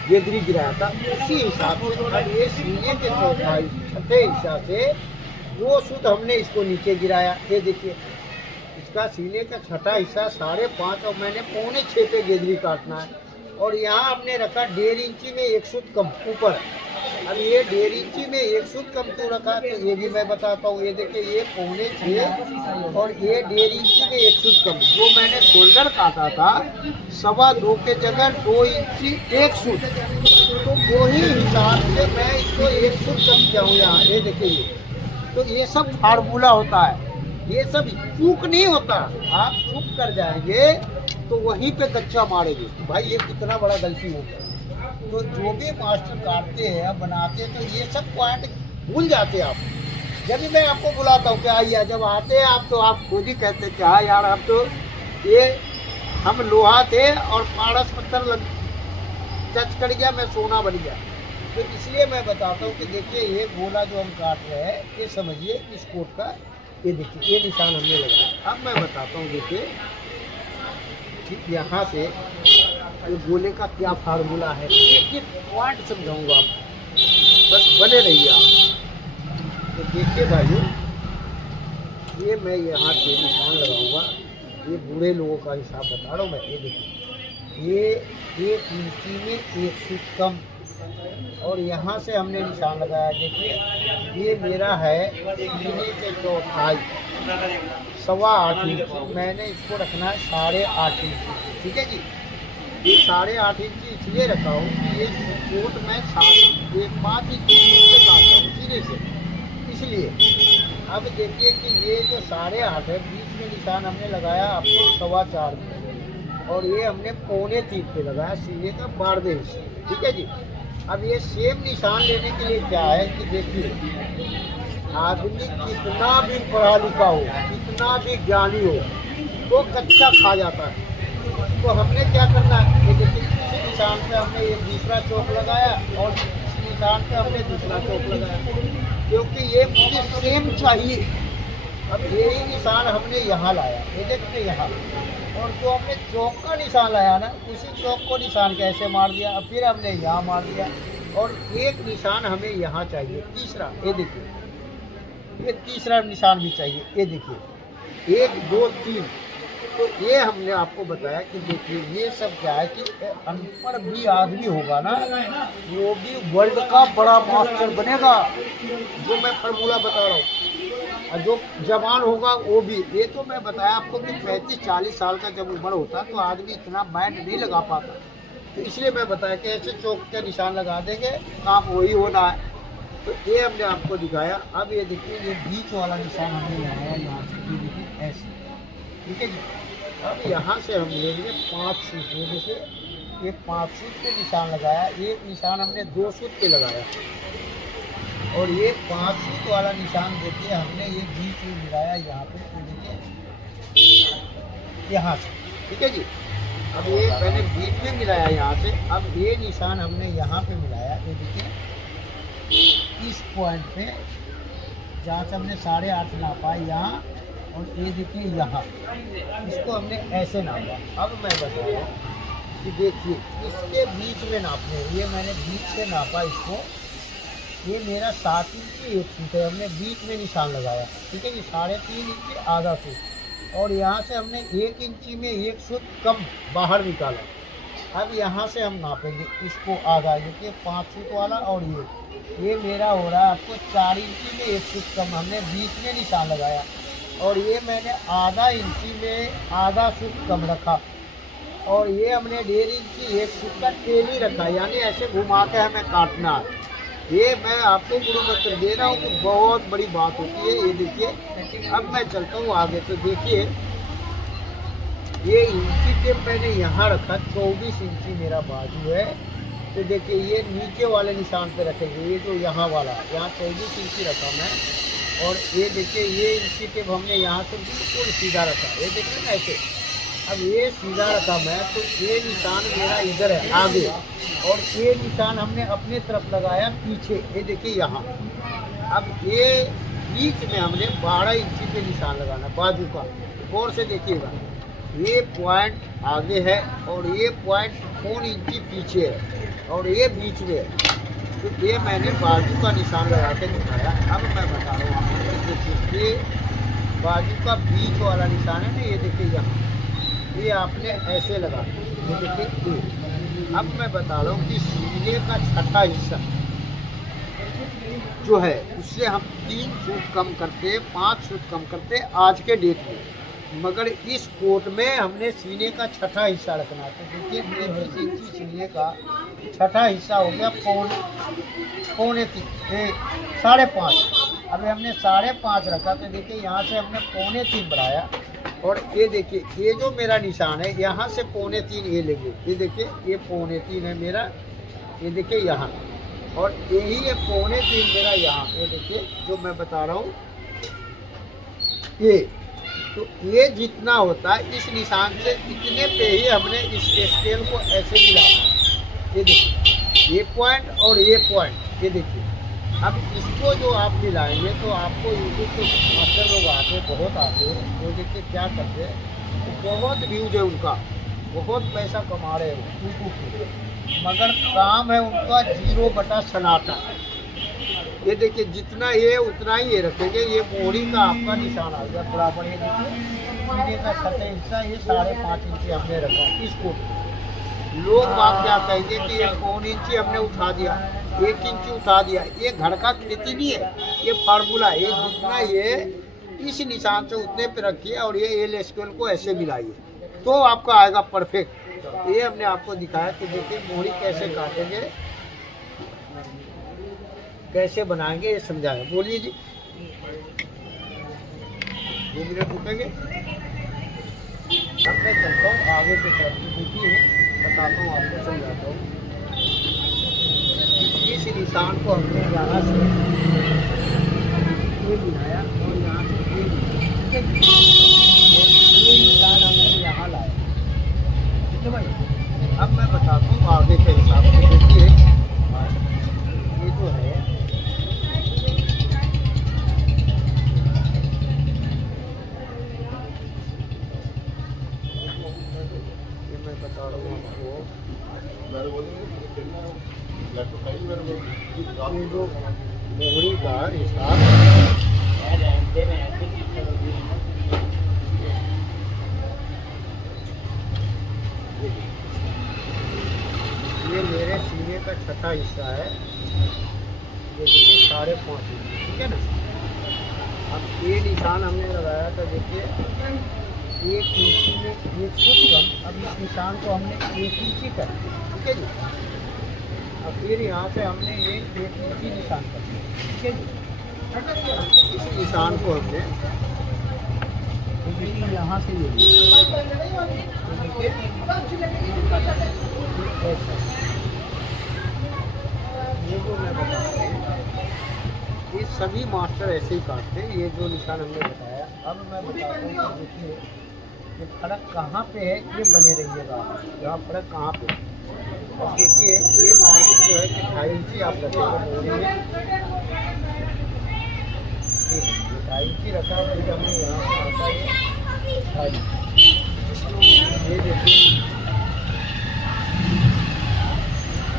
गेदरी गिराया था, उसी हिसाब से अब ये सीने के चौथाई छठे हिस्सा से 2 फुट हमने इसको नीचे गिराया। ये देखिए इसका सीने का छठा हिस्सा 5.5 और मैंने 5.25 पे गेदरी काटना है। और यहाँ हमने रखा 1.5 इंची में 1 फुट कम ऊपर। अब ये 1.5 इंची में 1 फुट कम क्यों रखा, तो ये भी मैं बताता हूँ। ये देखिए ये 5.25 और ये 1.5 इंची में 1 फुट कम। जो मैंने शोल्डर काटा था 2.25 के जगह 2 इंची 1 फुट, तो वही हिसाब से मैं इसको 1 फुट कम किया हूँ यहाँ। ये देखिए तो ये सब फार्मूला होता है, ये सब चूक नहीं होता। आप चूक कर जाएंगे तो वहीं पे कच्चा मारेंगे। भाई ये कितना बड़ा गलती हो गया। तो जो भी मास्टर काटते हैं बनाते हैं तो ये सब पॉइंट भूल जाते हैं आप। जब भी मैं आपको बुलाता हूँ क्या आइए, जब आते हैं आप तो आप खुद ही कहते हैं कि हाँ यार हम तो ये हम लोहा थे और पारस पत्थर लग टच कर गया, मैं सोना बन गया। तो इसलिए मैं बताता हूँ कि देखिए ये गोला जो हम काट रहे हैं ये समझिए इस कोट का, ये देखिए ये निशान हमने लगाया। अब मैं बताता हूँ देखिए ठीक यहाँ से ये गोले का क्या फार्मूला है, एक एक पॉइंट समझाऊंगा आपको, बस बने रहिए आप। तो देखिए भाइयों ये मैं यहाँ से निशान लगाऊंगा, ये बूढ़े लोगों का हिसाब बता रहा हूँ मैं। ये देखिए ये 1 इंची में 1 फुट कम और यहाँ से हमने निशान लगाया। देखिए ये मेरा है सीने के चौथाई 8.25 इंची, मैंने इसको रखना है 8.5 इंची। ठीक है जी, ये 8.5 इंची इसलिए रखा हूँ कि ये कोट मैं 5 इंची से काटता हूँ सीने से, इसलिए। अब देखिए कि ये जो 8.5 है बीच में निशान हमने लगाया आपको 4.25 में और ये हमने 2.25 पे लगाया सीने का 12वें हिस्से। ठीक है जी। अब ये सेम निशान लेने के लिए क्या है कि देखिए आदमी कितना भी पढ़ा लिखा हो, कितना भी ज्ञानी हो, तो कच्चा खा जाता है। तो हमने क्या करना है कि देखिए इसी निशान पे हमने एक दूसरा चौक लगाया और इस निशान पे हमने दूसरा चौक लगाया, क्योंकि ये मुझे सेम चाहिए। अब यही निशान हमने यहाँ लाया, ये देखते यहाँ, और जो हमने चौक का निशान लाया ना उसी चौक को निशान कैसे मार दिया। अब फिर हमने यहाँ मार दिया और एक निशान हमें यहाँ चाहिए तीसरा। ये देखिए ये तीसरा निशान भी चाहिए। ये देखिए 1 2 3। तो ये हमने आपको बताया कि देखिए ये सब क्या है कि अनपढ़ भी आदमी होगा ना वो भी वर्ल्ड का बड़ा मास्टर बनेगा, जो मैं फार्मूला बता रहा हूँ। और जो जवान होगा वो भी, ये तो मैं बताया आपको कि 35-40 साल का जब उम्र होता तो आदमी इतना माइंड नहीं लगा पाता। तो इसलिए मैं बताया कि ऐसे चौक के निशान लगा देंगे, काम वही होना है। तो ये हमने आपको दिखाया। अब ये देखिए ये बीच वाला निशान हमने लगाया यहाँ से, ये देखिए ऐसे। ठीक है जी। अब यहाँ से हम लेंगे 5 फुट, जैसे ये 5 फुट पे निशान लगाया, एक निशान हमने 2 फुट पे लगाया और ये 5 फुट वाला निशान देखिए हमने ये बीच में मिलाया यहाँ पे, तो देखिए यहाँ से। ठीक है जी। अब ये मैंने बीच में मिलाया यहाँ से। अब ये निशान हमने यहाँ पे मिलाया, ये देखिए इस पॉइंट पे जहाँ से हमने 8.5 नापा यहाँ, और ये देखिए यहाँ इसको हमने ऐसे नापा। अब मैं बता रहा हूँ कि देखिए इसके बीच में नापने, ये मैंने बीच से नापा इसको, ये मेरा 7 इंची 1 फुट है, हमने बीच में निशान लगाया। ठीक है जी। 3.5 इंची आधा फुट और यहाँ से हमने 1 इंची में 1 फुट कम बाहर निकाला। अब यहाँ से हम नापेंगे इसको आधा, देखिए 5 फुट वाला और ये मेरा हो रहा है आपको 4 इंची में 1 फुट कम, हमने बीच में निशान लगाया और ये मैंने आधा इंची में आधा फुट कम रखा और ये हमने 1.5 इंची 1 फुट का टेली रखा, यानी ऐसे घुमा के हमें काटना है। ये मैं आपको गुरु मंत्र दे रहा हूँ तो बहुत बड़ी बात होती है। ये देखिए अब मैं चलता हूँ आगे। तो देखिए ये इंची टेप मैंने यहाँ रखा, 24 इंची मेरा बाजू है। तो देखिए ये नीचे वाले निशान पे रखेंगे, ये जो यहाँ वाला, यहाँ 24 इंची रखा मैं, और ये देखिए ये इंची टेप हमने यहाँ से बिल्कुल सीधा रखा, ये देखिए ना ऐसे। अब ये सीधा रखा मैं, तो ये निशान मेरा इधर है आगे और ये निशान हमने अपने तरफ लगाया पीछे, ये देखिए यहाँ। अब ये बीच में हमने 12 इंची पे निशान लगाना बाजू का, गौर से देखिएगा, ये पॉइंट आगे है और ये पॉइंट 4 इंची पीछे है और ये बीच में है। तो ये मैंने बाजू का निशान लगा के दिखाया। अब मैं बता रहा हूँ आपको, देखिए ये बाजू का बीच वाला निशान है ना, ये देखिए यहाँ, ये आपने ऐसे लगा, ये देखिए ये। अब मैं बता रहा हूँ कि सीने का छठा हिस्सा जो है उससे हम 3 फुट कम करते, 5 फुट कम करते आज के डेट में, मगर इस कोट में हमने सीने का छठा हिस्सा रखना है। तो देखिए 30 इंची सीने का छठा हिस्सा हो गया पौने 5.5। अभी हमने 5.5 रखा, तो देखिए यहाँ से हमने 2.25 बढ़ाया और ये देखिए ये जो मेरा निशान है यहाँ से 2.25 ये लेंगे, ये देखिए ये 2.25 है मेरा, ये देखिए यहाँ, और यही है 2.25 मेरा यहाँ, ये देखिए जो मैं बता रहा हूँ ये। तो ये जितना होता है इस निशान से इतने पे ही हमने इस स्केल को ऐसे मिलाना है। ये देखिए ये पॉइंट और ये पॉइंट, ये देखिए। अब इसको जो आप मिलाएंगे तो आपको यूट्यूब पे मास्टर लोग आते, बहुत आते हैं, वो देखिए क्या करते हैं, तो बहुत व्यूज है उनका, बहुत पैसा कमा रहे हैं यूट्यूब पे, मगर काम है उनका 0 बटा सन्नाटा। ये देखिए जितना ये उतना ही ये रखेंगे। ये मोहरी का आपका निशान आ गया बराबर, ये देखिए सीने का छठा हिस्सा, ये 5.5 इंची हमने रखा इसको। लोग बात क्या कहेंगे कि ये 1 इंची हमने उठा दिया, 1 इंची उठा दिया, ये घर का खेती नहीं है, ये फार्मूला है। ये जितना ये इस निशान से उतने पे रखिए और ये एल स्केल को ऐसे मिलाइए तो आपका आएगा परफेक्ट। ये हमने आपको दिखाया कि देखिए मोहरी कैसे काटेंगे, कैसे बनाएंगे, ये समझाएं। बोलिए जी, 2 मिनट रुकेंगे। अब मैं चलता हूँ आगे की तरफ, देखिए बताता हूँ आपको, समझाता हूँ। इस निशान को हमने यहाँ से ये मिलाया और यहाँ से ये मिलाया, ये निशान हमने यहाँ लाया, ठीक है भाई। अब मैं बताता हूँ आगे के हिसाब से। देखिए ये जो है बता रहा हूँ आपको, ये जो मोहरी का हिसाब, ये मेरे सीने का छठा हिस्सा है, ये देखिए 5.5 इंच, ठीक है ना। अब ये निशान हमने लगाया था, देखिए 1 इंची में 1 फुट कम। अब इस निशान को हमने 1 इंची कर दिया, ठीक है जी। अब फिर यहाँ से हमने ये 1 इंची निशान कर दिया, ठीक है जी। इस निशान को हमने यहाँ से ले लिया, ये जो मैं बता रहा हूँ ये सभी मास्टर ऐसे ही काटते हैं, ये जो निशान हमने बताया। अब मैं बताता हूँ कि देखिए ये फर्क कहाँ पे है, ये बने रहिएगा, यहाँ फर्क कहाँ पे है। और देखिए ये मार्जिन जो है कि 2.5 इंची आप रखेंगे मोहरी में, 2.5 इंची रखा, फिर हमने यहाँ रखा ये 2.5। ये देखिए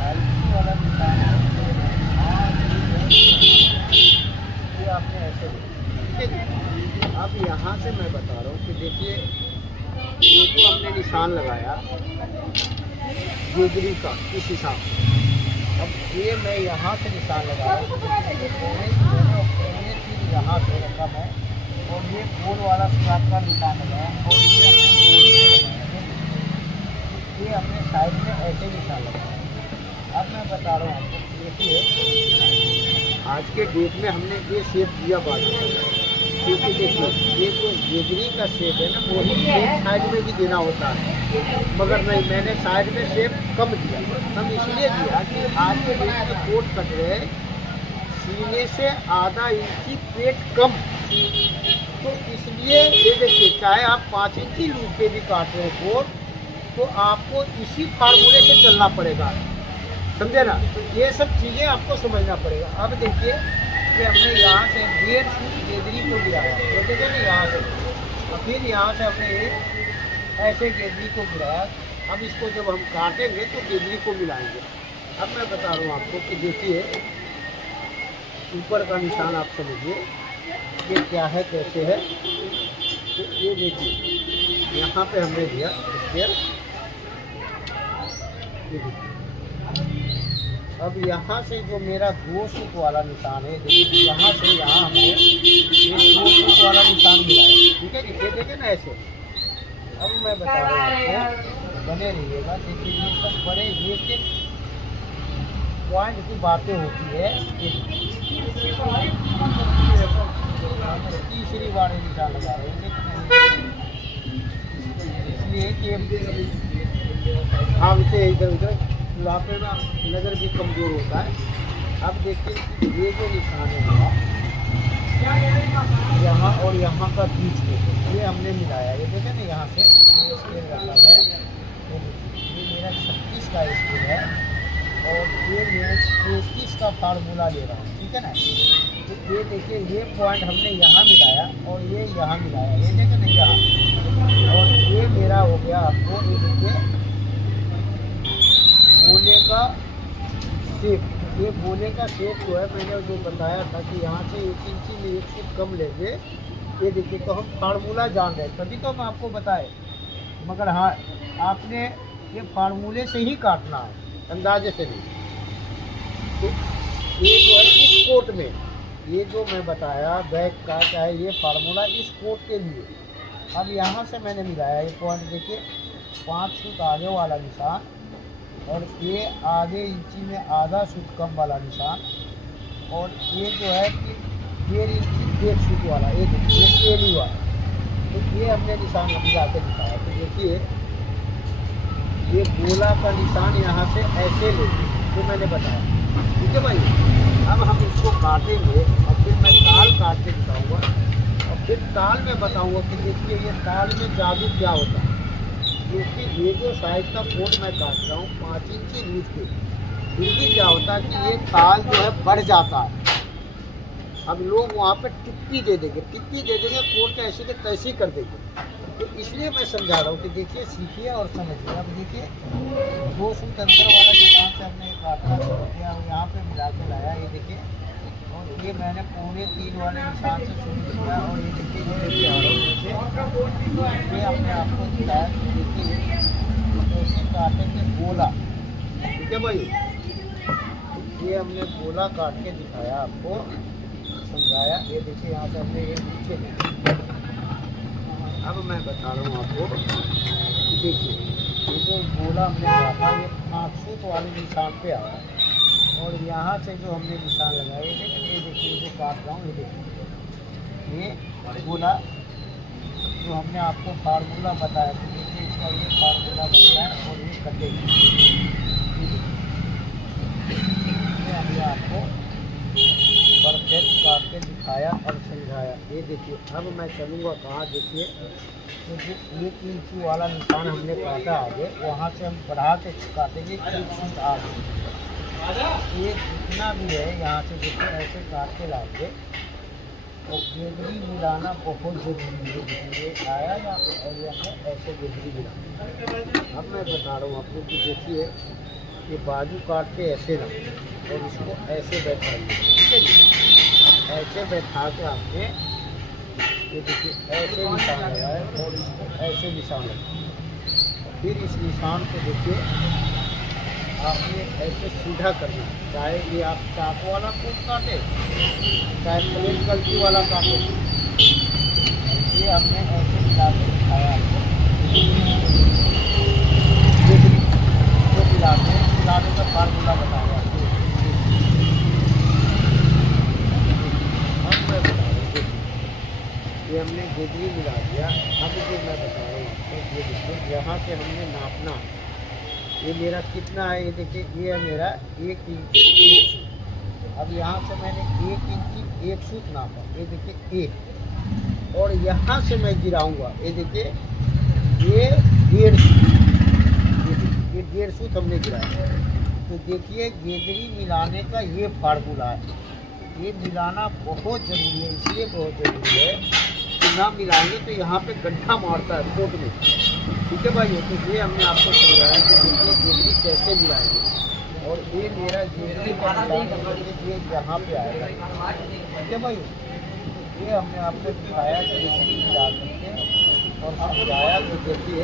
2.5 वाला निशान है, ये आपने ऐसे, ठीक है। अब यहाँ से मैं बता रहा हूँ कि देखिए ये जो हमने निशान लगाया गोदरी का इस हिसाब से, अब ये मैं यहाँ से निशान लगाया, यहाँ से रखा मैं, और ये गोल वाला स्क्वायर का निशान लगाया, और ये हमने मोहरी से लगाया, ये हमने साइड में ऐसे निशान लगाया। अब मैं बता रहा हूँ आपको, देखिए आज के डेट में हमने ये शेप दिया बाजू, क्योंकि देखिए ये जो गोदरी का शेप है ना, वही शेप साइड में भी देना होता है, मगर नहीं, मैंने साइड में शेप कम दिया। हम इसलिए दिया कि आज के डेट में कोट कट रहे सीने से आधा इंची पेट कम, तो इसलिए ये देखिए चाहे आप 5 इंची लूप पे भी काट रहे हो कोट, तो आपको इसी फार्मूले से चलना पड़ेगा, समझे ना। तो ये सब चीज़ें आपको समझना पड़ेगा। अब देखिए कि हमने यहाँ से 1.5 फुट गेदरी को गिराया, ये देखिए ना यहाँ से और फिर यहाँ से हमने ऐसे गेंदरी को गिराया। अब इसको जब हम काटेंगे तो गेंदरी को मिलाएंगे। अब मैं बता रहा हूँ आपको कि देखिए ऊपर का निशान आप समझिए ये क्या है कैसे है। तो ये देखिए यहाँ पे हमने दिया स्क्वायर। अब यहाँ से जो मेरा 2 सूत वाला निशान है, देखिए यहाँ से यहाँ हमने ये 2 सूत वाला निशान मिलाया। ठीक है, ये देखे ना ऐसे। अब मैं बता रहा हूँ आपको, बने रहिएगा। देखिए ये सब बड़े एक पॉइंट की बातें होती है। तीसरी बार निशान लगा रहे हैं इसलिए कि भागते इधर उधर बुढ़ापे में नज़र भी कमज़ोर होता है। अब देखिए ये जो निशान है यहाँ और यहाँ का बीच में ये हमने मिलाया। ये देखें ना यहाँ से ये स्केल रखा है। ये मेरा 36 का स्केल है और ये मैं 33 का फार्मूला ले रहा हूँ। ठीक है ना। तो ये देखिए ये पॉइंट हमने यहाँ मिलाया और ये यहाँ मिलाया। ये देखें ना यहाँ, और ये मेरा हो गया आपको ये देखिए गोले का शेप। ये गोले का शेप जो है मैंने जो बताया था कि यहाँ से 1 इंची में 1 फुट कम लेंगे। ये देखिए तो हम फार्मूला जान रहे तभी तो हम आपको बताए, मगर हाँ आपने ये फार्मूले से ही काटना है, अंदाजे से नहीं। तो ये जो है इस कोट में ये जो मैं बताया बैक का चाहे ये फार्मूला इस कोट के लिए। अब यहाँ से मैंने मिलाया ये पॉइंट देखिए 5 सूत आगे वाला निशान और ये आधे इंची में आधा सूत कम वाला निशान और ये जो है कि 1.5 इंची 1 सूत वाला ये देखिए ये एली वाला। तो ये हमने निशान मिला के दिखाया। तो देखिए ये गोला का निशान यहाँ से ऐसे लेंगे जो मैंने बताया। ठीक है भाई। अब हम इसको काटेंगे और फिर मैं ताल काट के दिखाऊँगा और फिर ताल में बताऊँगा कि देखिए ये ताल में जादू क्या होता है। क्योंकि ये जो साइज का कोट मैं काट रहा हूँ 5 इंची नीच के, फिर भी क्या होता है कि ये ताल जो है बढ़ जाता है। अब लोग वहाँ पे टिप्पी दे देंगे, कोट ऐसे के तैसे कर देंगे। तो इसलिए मैं समझा रहा हूँ कि देखिए सीखिए और समझिए। अब देखिए 2 सूत अंदर वाला निशान से हमने काटना शुरू किया और यहाँ पे मिला के लाया। ये देखिए और ये मैंने 3.25 वाले निशान से शुरू किया और ये देखिए ये लेके आ रहा हूँ। ये अपने आपको दिखाया कि देखिए ऐसे काटेंगे गोला। ठीक है भाई। ये हमने गोला काट के दिखाया आपको, समझाया। ये देखिए यहाँ से हमने ये नीचे। अब मैं बता रहा हूँ आपको कि देखिए ये जो गोला हमने काटा ये 5 सूत वाले निशान पे आया और यहाँ से जो हमने निशान लगाया ये देखिए जो काट रहा हूँ ये देखिए ये गोला जो हमने आपको फार्मूला बताया। तो देखिए इसका ये फार्मूला बनता है और ये कटेगी। ये हमने आपको परफेक्ट काट के दिखाया और समझाया। ये देखिए अब मैं चलूँगा कहाँ, देखिए तो जो 1 इंची वाला निशान हमने काटा आगे वहाँ से हम बढ़ा के काटेंगे 1 सूत आगे। ये जितना भी है यहाँ से देखिए ऐसे काट के लाएंगे और गेंदरी मिलाना बहुत ज़रूरी है। देखिए आया या और हमने ऐसे गेंदरी मिलाना। अब मैं बता रहा हूँ आपको कि देखिए ये बाजू काट के ऐसे रखें और इसको ऐसे बैठाइए। ठीक है जी। अब ऐसे बैठा के आपने ये देखिए ऐसे निशान लगाए और इसको ऐसे निशान लगाए और फिर इस निशान को देखिए आपने ऐसे सीधा करना। चाहे ये आप चाक वाला कोट काटे चाहे प्लेन गलती वाला काटे। ये हमने ऐसे मिला के दिखाया आपको। जो मिलाने का फार्मूला बताया आपको। अब मैं बता रहा हूँ ये हमने गेंदरी मिला दिया। अब जो मैं बता रहा हूँ आपको ये देखिए यहाँ से हमने नापना ये मेरा कितना है। ये देखिए ये है मेरा 1 इंची 1 सूत। अब यहाँ से मैंने 1 इंची 1 सूत नापा। ये देखिए 1 और यहाँ से मैं गिराऊंगा। ये देखिए ये 1.5 सूत। ये 1.5 सूत हमने गिराया। तो देखिए गेंदरी मिलाने का ये फार्मूला है। ये मिलाना बहुत ज़रूरी है। इसलिए बहुत ज़रूरी है कि ना मिलाएंगे तो यहाँ पे गड्ढा मारता है कोट में। ठीक है भाई, तो ये हमने आपको समझाया कि देखिए गेंदरी कैसे मिलाएंगे। और ये मेरा गेंदरी का निशान ये यहाँ पे आएगा। ठीक है भाई, ये हमने आपको दिखाया गेंदरी मिला करके और समझाया कि देखिए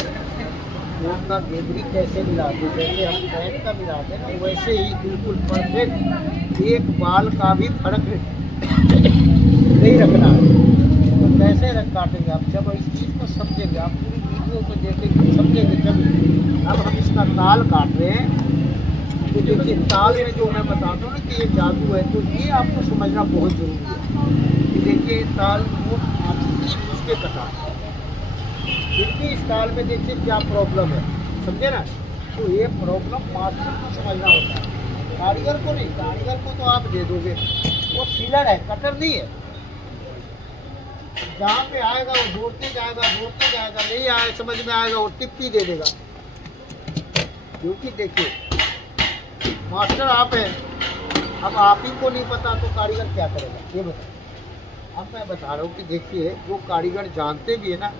कोट का गेंदरी कैसे मिलाते, जैसे हम पैंट का मिलाते हैं ना वैसे ही बिल्कुल परफेक्ट, एक बाल का भी फर्क नहीं रखना है। तो कैसे रख काटेंगे आप, जब इस चीज़ को समझेंगे, आप पूरी वीडियो को देखेंगे समझेंगे जब। अब हम इसका ताल काट रहे हैं। तो देखिए ताल में जो मैं बताता हूँ ना कि ये जादू है, तो ये आपको समझना बहुत ज़रूरी है कि देखिए ताल को आप उसके कटा, फिर भी इस ताल में देखिए क्या प्रॉब्लम है, समझे ना। तो ये प्रॉब्लम मास्टर को समझना होता है, कारीगर को नहीं। कारीगर को तो आप दे दोगे, वो सीलर है, कटर नहीं है। जहाँ पे आएगा वो जोड़ते जाएगा, नहीं आए समझ में आएगा वो टिप्पी दे देगा। क्योंकि देखिए मास्टर आप हैं, अब आप ही को नहीं पता तो कारीगर क्या करेगा, ये बताओ। अब मैं बता रहा हूँ कि देखिए जो कारीगर जानते भी है ना,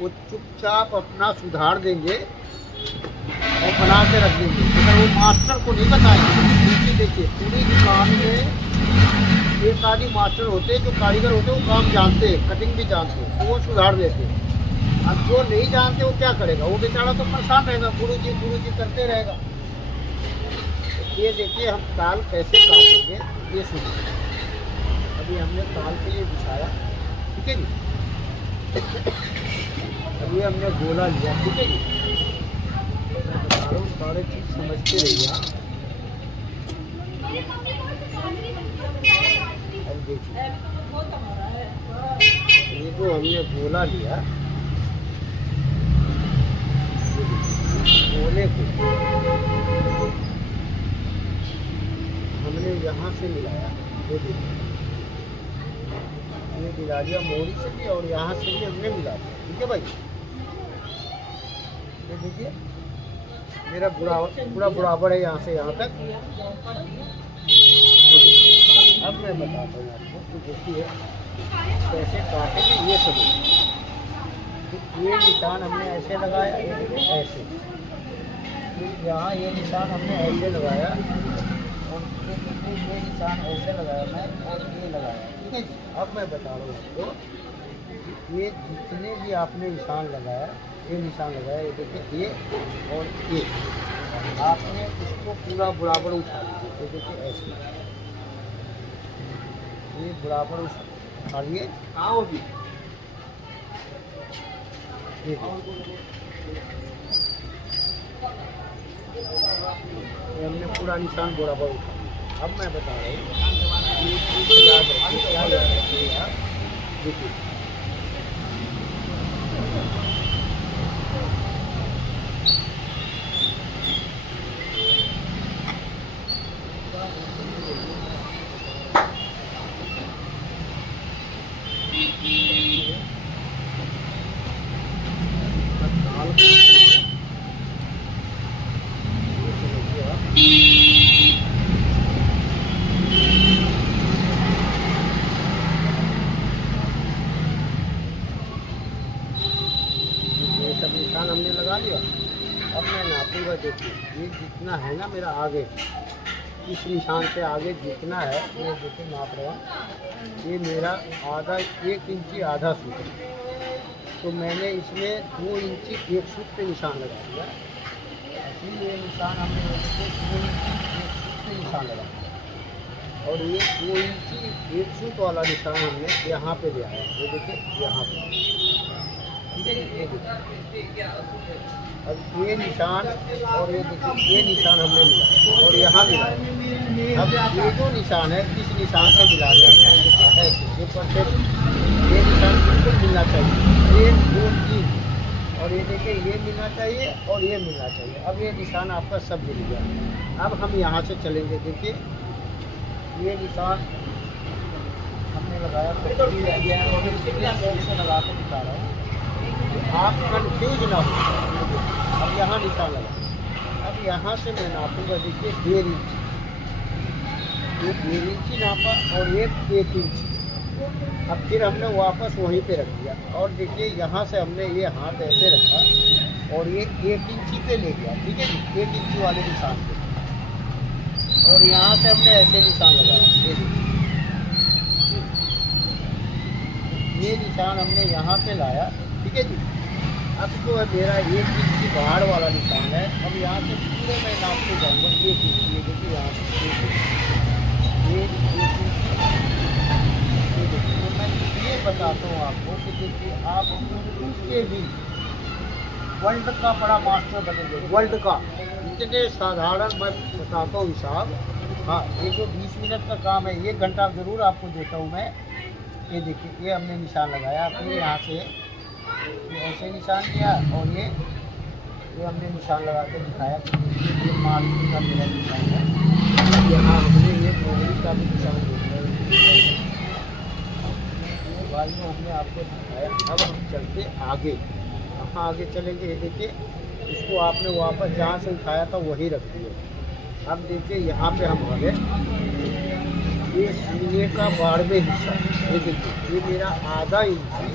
वो चुपचाप अपना सुधार देंगे और बना के रख देंगे, मगर वो मास्टर को नहीं बताएंगे। क्योंकि देखिए पूरी दुकान में एक आदि मास्टर होते हैं, जो कारीगर होते हैं वो काम जानते हैं, कटिंग भी जानते हैं, तो वो सुधार देते हैं। अब जो नहीं जानते वो क्या करेगा, वो बेचारा तो परेशान रहेगा, गुरु जी करते रहेगा। तो ये देखिए हम ताल कैसे काटेंगे, ये सुनिए। अभी हमने ताल के लिए बिछाया, ठीक है जी। अभी हमने गोला लिया, ठीक है जी। मैं बता रहा हूँ सारे चीज़ समझते रहिए आप। अब देखिए ये जो हमने गोला लिया, गोले को हमने यहाँ से मिलाया, ये देखिए ये मिला लिया मोरी से भी और यहाँ से भी हमने मिला दिया। ठीक है भाई, ये देखिए मेरा पूरा बराबर है यहाँ से यहाँ तक। अब मैं बताता हूँ आपको, तो देखिए कैसे काटेंगे ये सब। तो ये निशान हमने ऐसे लगाया, ये देखिए ऐसे, फिर यहाँ ये निशान हमने ऐसे लगाया और ये निशान ऐसे लगाया मैं और ये लगाया। ठीक है जी। अब मैं बता रहा हूँ आपको, ये जितने भी आपने निशान लगाया, ये निशान लगाया, ये देखिए ये और ये, आपने इसको पूरा बराबर उठा लीजिए। तो देखिए ऐसे ये बराबर उठाइए, आओ भी ये हमने पूरा निशान बराबर उठा लिया। अब मैं बता रहा हूँ ये चीज़ याद रखिए, क्या याद रखिएगा, देखिए सब निशान हमने लगा लिया। अब मैं नापूंगा, देखिए ये जितना है ना मेरा आगे, इस निशान से आगे जितना है, ये देखिए नाप रहा हूँ, ये मेरा आधा 1 इंची आधा सूट है। तो मैंने इसमें 2 इंची 1 सूट पे निशान लगा दिया। फिर ये निशान हमने 2 इंची 1 सूट पे निशान लगा दिया और ये 2 इंची 1 सूट वाला निशान हमने यहाँ पे दिया है, ये देखिए यहाँ पे। ठीक है, ये देखिए अब ये निशान और ये देखिए ये निशान हमने मिला और यहाँ मिला। अब ये जो निशान है किस निशान से मिला रहे हैं हमने, ऐसे ये परफेक्ट, ये निशान बिल्कुल मिलना चाहिए, 1 2 3 और ये देखिए ये मिलना चाहिए और ये मिलना चाहिए। अब ये निशान आपका सब मिल गया। अब हम यहाँ से चलेंगे, देखिए ये निशान हमने लगाया, तो लगा के दिखा रहा हूँ, आप कंफ्यूज ना हो। अब यहाँ निशान लगा, अब यहाँ से मैं नापूंगा, देखिए 1.5 इंच, ये 1.5 इंची नापा और 1 इंच। अब फिर हमने वापस वहीं पे रख दिया और देखिए यहाँ से हमने ये हाथ ऐसे रखा और ये 1 इंची पे ले गया, ठीक है जी, 1 इंची वाले निशान पे, और यहाँ से हमने ऐसे निशान लगाया, ये देखिए ये निशान हमने यहाँ पे लाया, ठीक है जी। अब जो है मेरा 1 इंची बाहर वाला निशान है, अब यहाँ से पूरे मैं नापते जाऊँगा 1 इंची, ये देखिए यहाँ से 1 इंची, ये देखिए मैं ये बताता हूँ आपको कि देखिए आप उसके भी वर्ल्ड का बड़ा मास्टर बनेंगे, वर्ल्ड का। इतने साधारण मैं बताता हूँ हिसाब। हाँ, ये जो 20 मिनट का काम है, 1 घंटा ज़रूर आपको देता हूँ मैं। ये देखिए ये हमने निशान लगाया, फिर यहाँ से ऐसे निशान लिया और ये हमने निशान लगा के दिखाया कि ये मार्किंग का मेरा निशान है। यहाँ हमने ये मोहरी का भी निशान दिया भाई, हमने आपको दिखाया। अब हम चलते आगे, कहाँ आगे चलेंगे, ये देखिए इसको आपने वापस जहाँ से उठाया था वही रख दिया। अब देखिए यहाँ पे हम आ गए, ये सीने का 12वें हिस्सा, ये देखिए ये मेरा आधा इंची,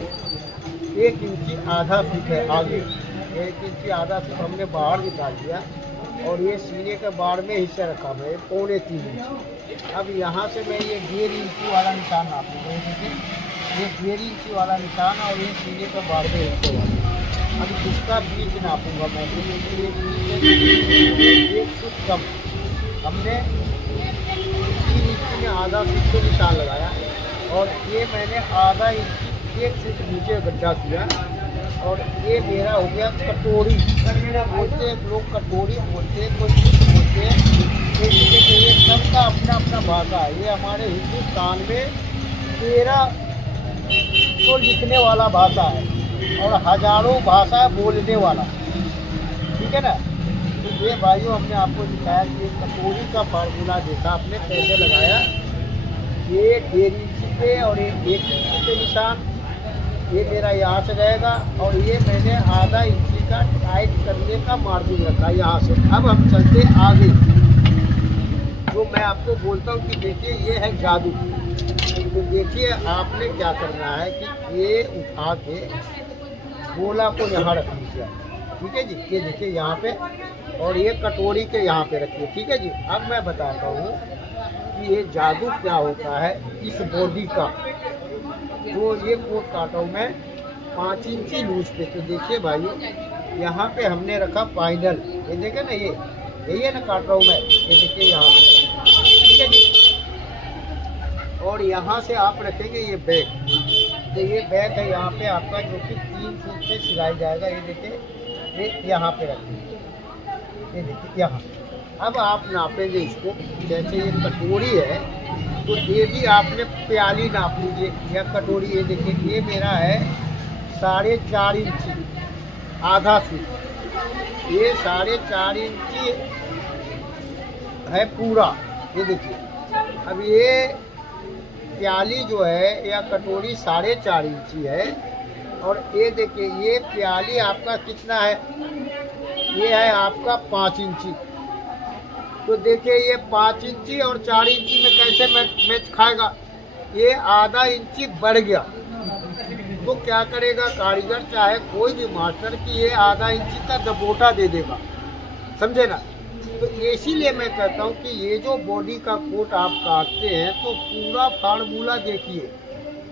1 इंची आधा फीट है आगे, 1 इंची आधा फीट हमने बाहर निकाल दिया और ये सीने का 12वें हिस्सा रखा मैं 3.25 इंची। अब यहाँ से मैं ये 1.5 इंची वाला निशान नापूंगा, ये देखिए ये 1.5 इंची वाला निशान और ये सीने का 12वें हिस्से वाला। अब इसका बीच नापूंगा मैं, एक फुट कम हमने 3 इंची में आधा फीट को निशान लगाया और ये मैंने आधा इंची 1 फुट नीचे गड्ढा किया और ये मेरा हो गया कटोरी, बोलते हैं लोग, कटोरी बोलते हैं, कोई कुछ बोलते हैं। ये सबका अपना अपना भाषा है। ये हमारे हिंदुस्तान में 13 तो लिखने वाला भाषा है और हजारों भाषा बोलने वाला, ठीक है ना। तो ये भाइयों हमने आपको दिखाया कि ये कटोरी का फार्मूला देखा आपने कैसे लगाया, ये 1.5 इंची पे और ये 1 इंची पे निशान, ये मेरा यहाँ से रहेगा और ये मैंने आधा इंची का टाइट करने का मार्जिन रखा यहाँ से। अब हम चलते आगे, जो मैं आपको बोलता हूँ कि देखिए ये है जादू। तो देखिए आपने क्या करना है कि ये उठा के गोला को यहाँ रख लीजिए, ठीक है जी। ये देखिए यहाँ पे, और ये कटोरी के यहाँ पे रखिए, ठीक है जी। अब मैं बताता हूँ कि ये जादू क्या होता है इस बॉडी का। तो ये कोट काटा हूँ मैं 5 इंची लूज पे। तो देखिए भाइयों यहाँ पे हमने रखा फाइनल, ये देखे ना, ये यही है ना काट रहा हूँ मैं, ये देखिए यहाँ पे, ठीक है जी। और यहाँ से आप रखेंगे ये बैग, तो ये बैग है यहाँ पे आपका, जो कि 3 फुट पे सिलाई जाएगा। ये देखिए ये यहाँ पे रखेंगे, ये देखिए यहाँ। अब आप नापेंगे इसको, जैसे ये कटोरी है तो ये भी आपने प्याली नाप लीजिए या कटोरी। ये देखिए ये मेरा है 4.5 इंची आधा फीट, ये 4.5 इंची है पूरा, ये देखिए। अब ये प्याली जो है या कटोरी 4.5 इंची है और ये देखिए ये प्याली आपका कितना है, ये है आपका 5 इंची। तो देखिए ये 5 इंची और 4 इंची में कैसे मैच खाएगा, ये आधा इंची बढ़ गया। तो क्या करेगा कारीगर, चाहे कोई भी मास्टर, कि ये आधा इंची का दबोटा दे देगा, समझे ना। तो इसीलिए मैं कहता हूँ कि ये जो बॉडी का कोट आप काटते हैं तो पूरा फार्मूला देखिए।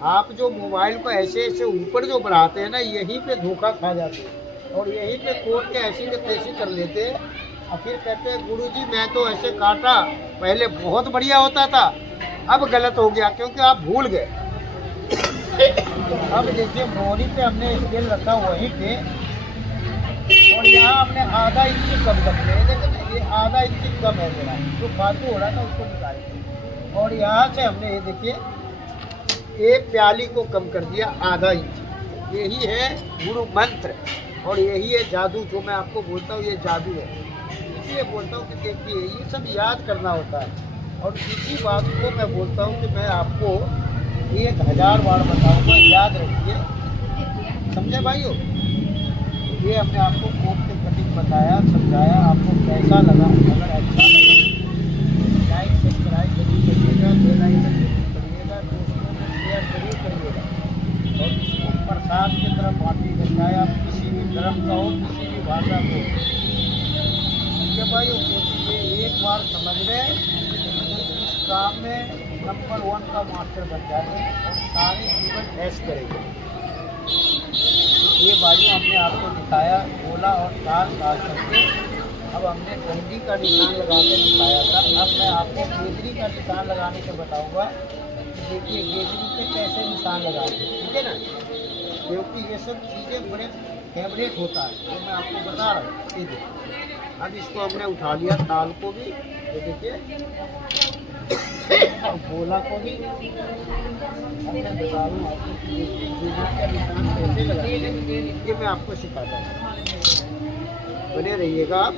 आप जो मोबाइल को ऐसे ऐसे ऊपर जो बढ़ाते हैं ना, यहीं पे धोखा खा जाते हैं और यहीं पे कोट के ऐसी के तैसी कर लेते हैं और फिर कहते हैं गुरुजी मैं तो ऐसे काटा, पहले बहुत बढ़िया होता था, अब गलत हो गया क्योंकि आप भूल गए। तो अब देखिए बॉडी पे हमने स्केल रखा वहीं पे और यहाँ हमने आधा इंची कम कर लिया, देखिए ये आधा इंची कम है मेरा, जो फालतू हो रहा था उसको निकाल। और यहाँ से हमने ये देखिए ये प्याली को कम कर दिया आधा इंची। यही है गुरु मंत्र और यही है जादू, जो मैं आपको बोलता हूँ ये जादू है। इसलिए बोलता हूँ कि देखिए ये सब याद करना होता है और इसी बात को मैं बोलता हूँ कि मैं आपको 1000 बार बताऊँगा, याद रखिए, समझे भाइयों। ये हमने आपको कोट के कटिंग बताया, समझाया, आपको कैसा लगा। अगर अच्छा लगा लाइक सब्सक्राइब जरूर करिएगा, बेल आइकन जरूर करिएगा, दोस्तों में शेयर तरह पार्टी कर जाए, आप किसी भी धर्म का हो, किसी भी भाषा को। ठीक है भाई, ये एक बार समझ लें तो इस काम में नंबर 1 का मास्टर बन जाएंगे और सारे जीवन ऐश करेंगे। ये भाइयों हमने आपको दिखाया गोला और ताल काट करके। अब हमने डंडी का निशान लगा के दिखाया था। अब मैं आपको गेजरी का निशान लगाने के बताऊंगा। देखिए गेजरी पे कैसे निशान लगाते हैं, ठीक है ना, क्योंकि ये सब चीज़ें बड़े फेवरेट होता है, वो मैं आपको बता रहा हूँ। ठीक है, अब इसको हमने उठा लिया, ताल को भी, ये देखिए, और गोला को भी। अब मैं बता रहा हूँ आपको कि देखिए गेजरी का निशान कैसे लगाते, ये मैं आपको सिखाता हूँ, बने रहिएगा आप।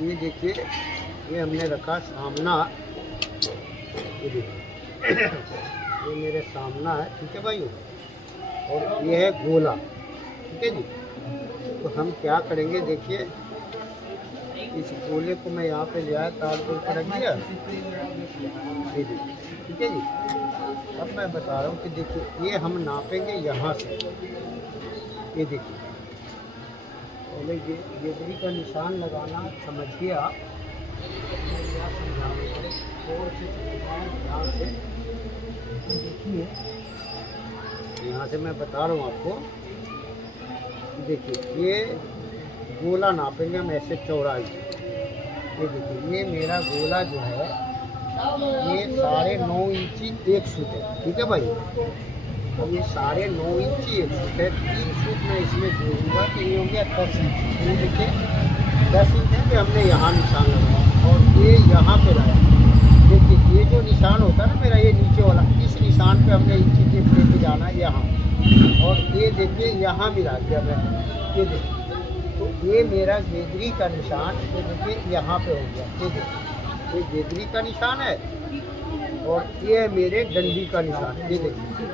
ये देखिए, ये हमने रखा सामना, ये देखिए ये मेरे सामना है, ठीक है भाइयों, और ये है गोला, ठीक है जी। तो हम क्या करेंगे, देखिए इस गोले को मैं यहाँ पे ले आया, तार को ऊपर रख दिया, ये देखिए, ठीक है जी। अब मैं बता रहा हूँ कि देखिए ये हम नापेंगे यहाँ से, ये देखिए पहले गेजरी का निशान लगाना समझिए आप, और से यहाँ से देखिए, यहाँ से मैं बता रहा हूँ आपको, देखिए ये गोला नापेंगे हम ऐसे चौड़ाई। ये देखिए ये मेरा गोला जो है ये 9.5 इंची एक फुट है, ठीक है भाई। अब ये 9.5 इंची एक फुट है, 3 फुट मैं इसमें जोड़ूंगा तो ये हो गया 10 इंची। ये देखिए 10 इंची पे हमने यहाँ निशान लगाया और ये यहाँ पे लगाया। देखिए ये जो निशान होता है ना मेरा, ये नीचे वाला, इस निशान पे हमने इंची टेप लेके जाना है यहाँ, और ये देखिए यहाँ मिला दिया मैंने, ये देखिए। तो ये मेरा गेजरी का निशान, ये देखिए यहाँ पे हो गया, ये देखिए ये गेजरी का निशान है, और ये है मेरे डंडी का निशान, ये देखिए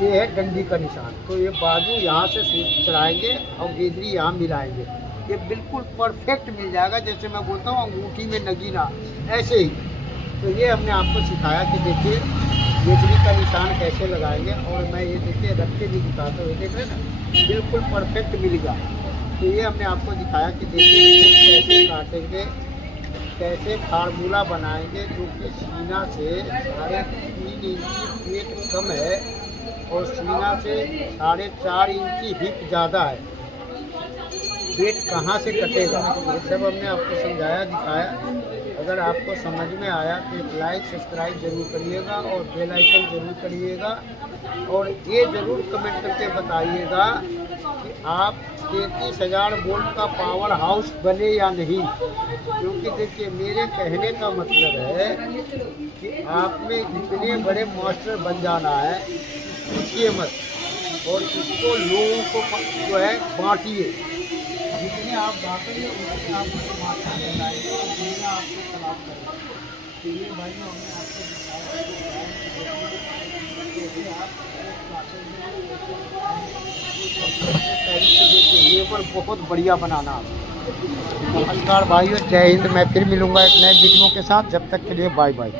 ये है डंडी का निशान। तो ये बाजू यहाँ से चढ़ाएंगे और गेजरी यहाँ मिलाएंगे, ये बिल्कुल परफेक्ट मिल जाएगा, जैसे मैं बोलता हूँ अंगूठी में नगीना, ऐसे ही। तो ये हमने आपको सिखाया कि देखिए गेजरी का निशान कैसे लगाएंगे, और मैं ये देखिए रख के भी दिखाता हूँ, देख रहे हैं ना, बिल्कुल परफेक्ट मिलेगा। तो ये हमने आपको दिखाया कि देखिए कैसे काटेंगे, कैसे फार्मूला बनाएंगे, जो कि सीना से 3.5 इंची पेट कम है और सीना से 4.5 इंची हिप ज़्यादा है, पेट कहाँ से कटेगा, ये सब हमने आपको समझाया, दिखाया। अगर आपको समझ में आया तो एक लाइक सब्सक्राइब जरूर करिएगा और बेल आइकन जरूर करिएगा, और ये ज़रूर कमेंट करके बताइएगा कि आप 33,000 वोल्ट का पावर हाउस बने या नहीं। क्योंकि देखिए मेरे कहने का मतलब है कि आप में इतने बड़े मास्टर बन जाना है, पूछिए मत, और इसको लोगों को जो है बांटिए, जितने आप बांटेंगे उतने आप मास्टर बनाएंगे और दुनिया आपको सलाम करेगा। तो ये भाइयों हमने आपको देखिए ये पर बहुत बढ़िया बनाना। नमस्कार भाइयों, जय हिंद। मैं फिर मिलूंगा एक नए वीडियो के साथ, जब तक के लिए बाय बाय।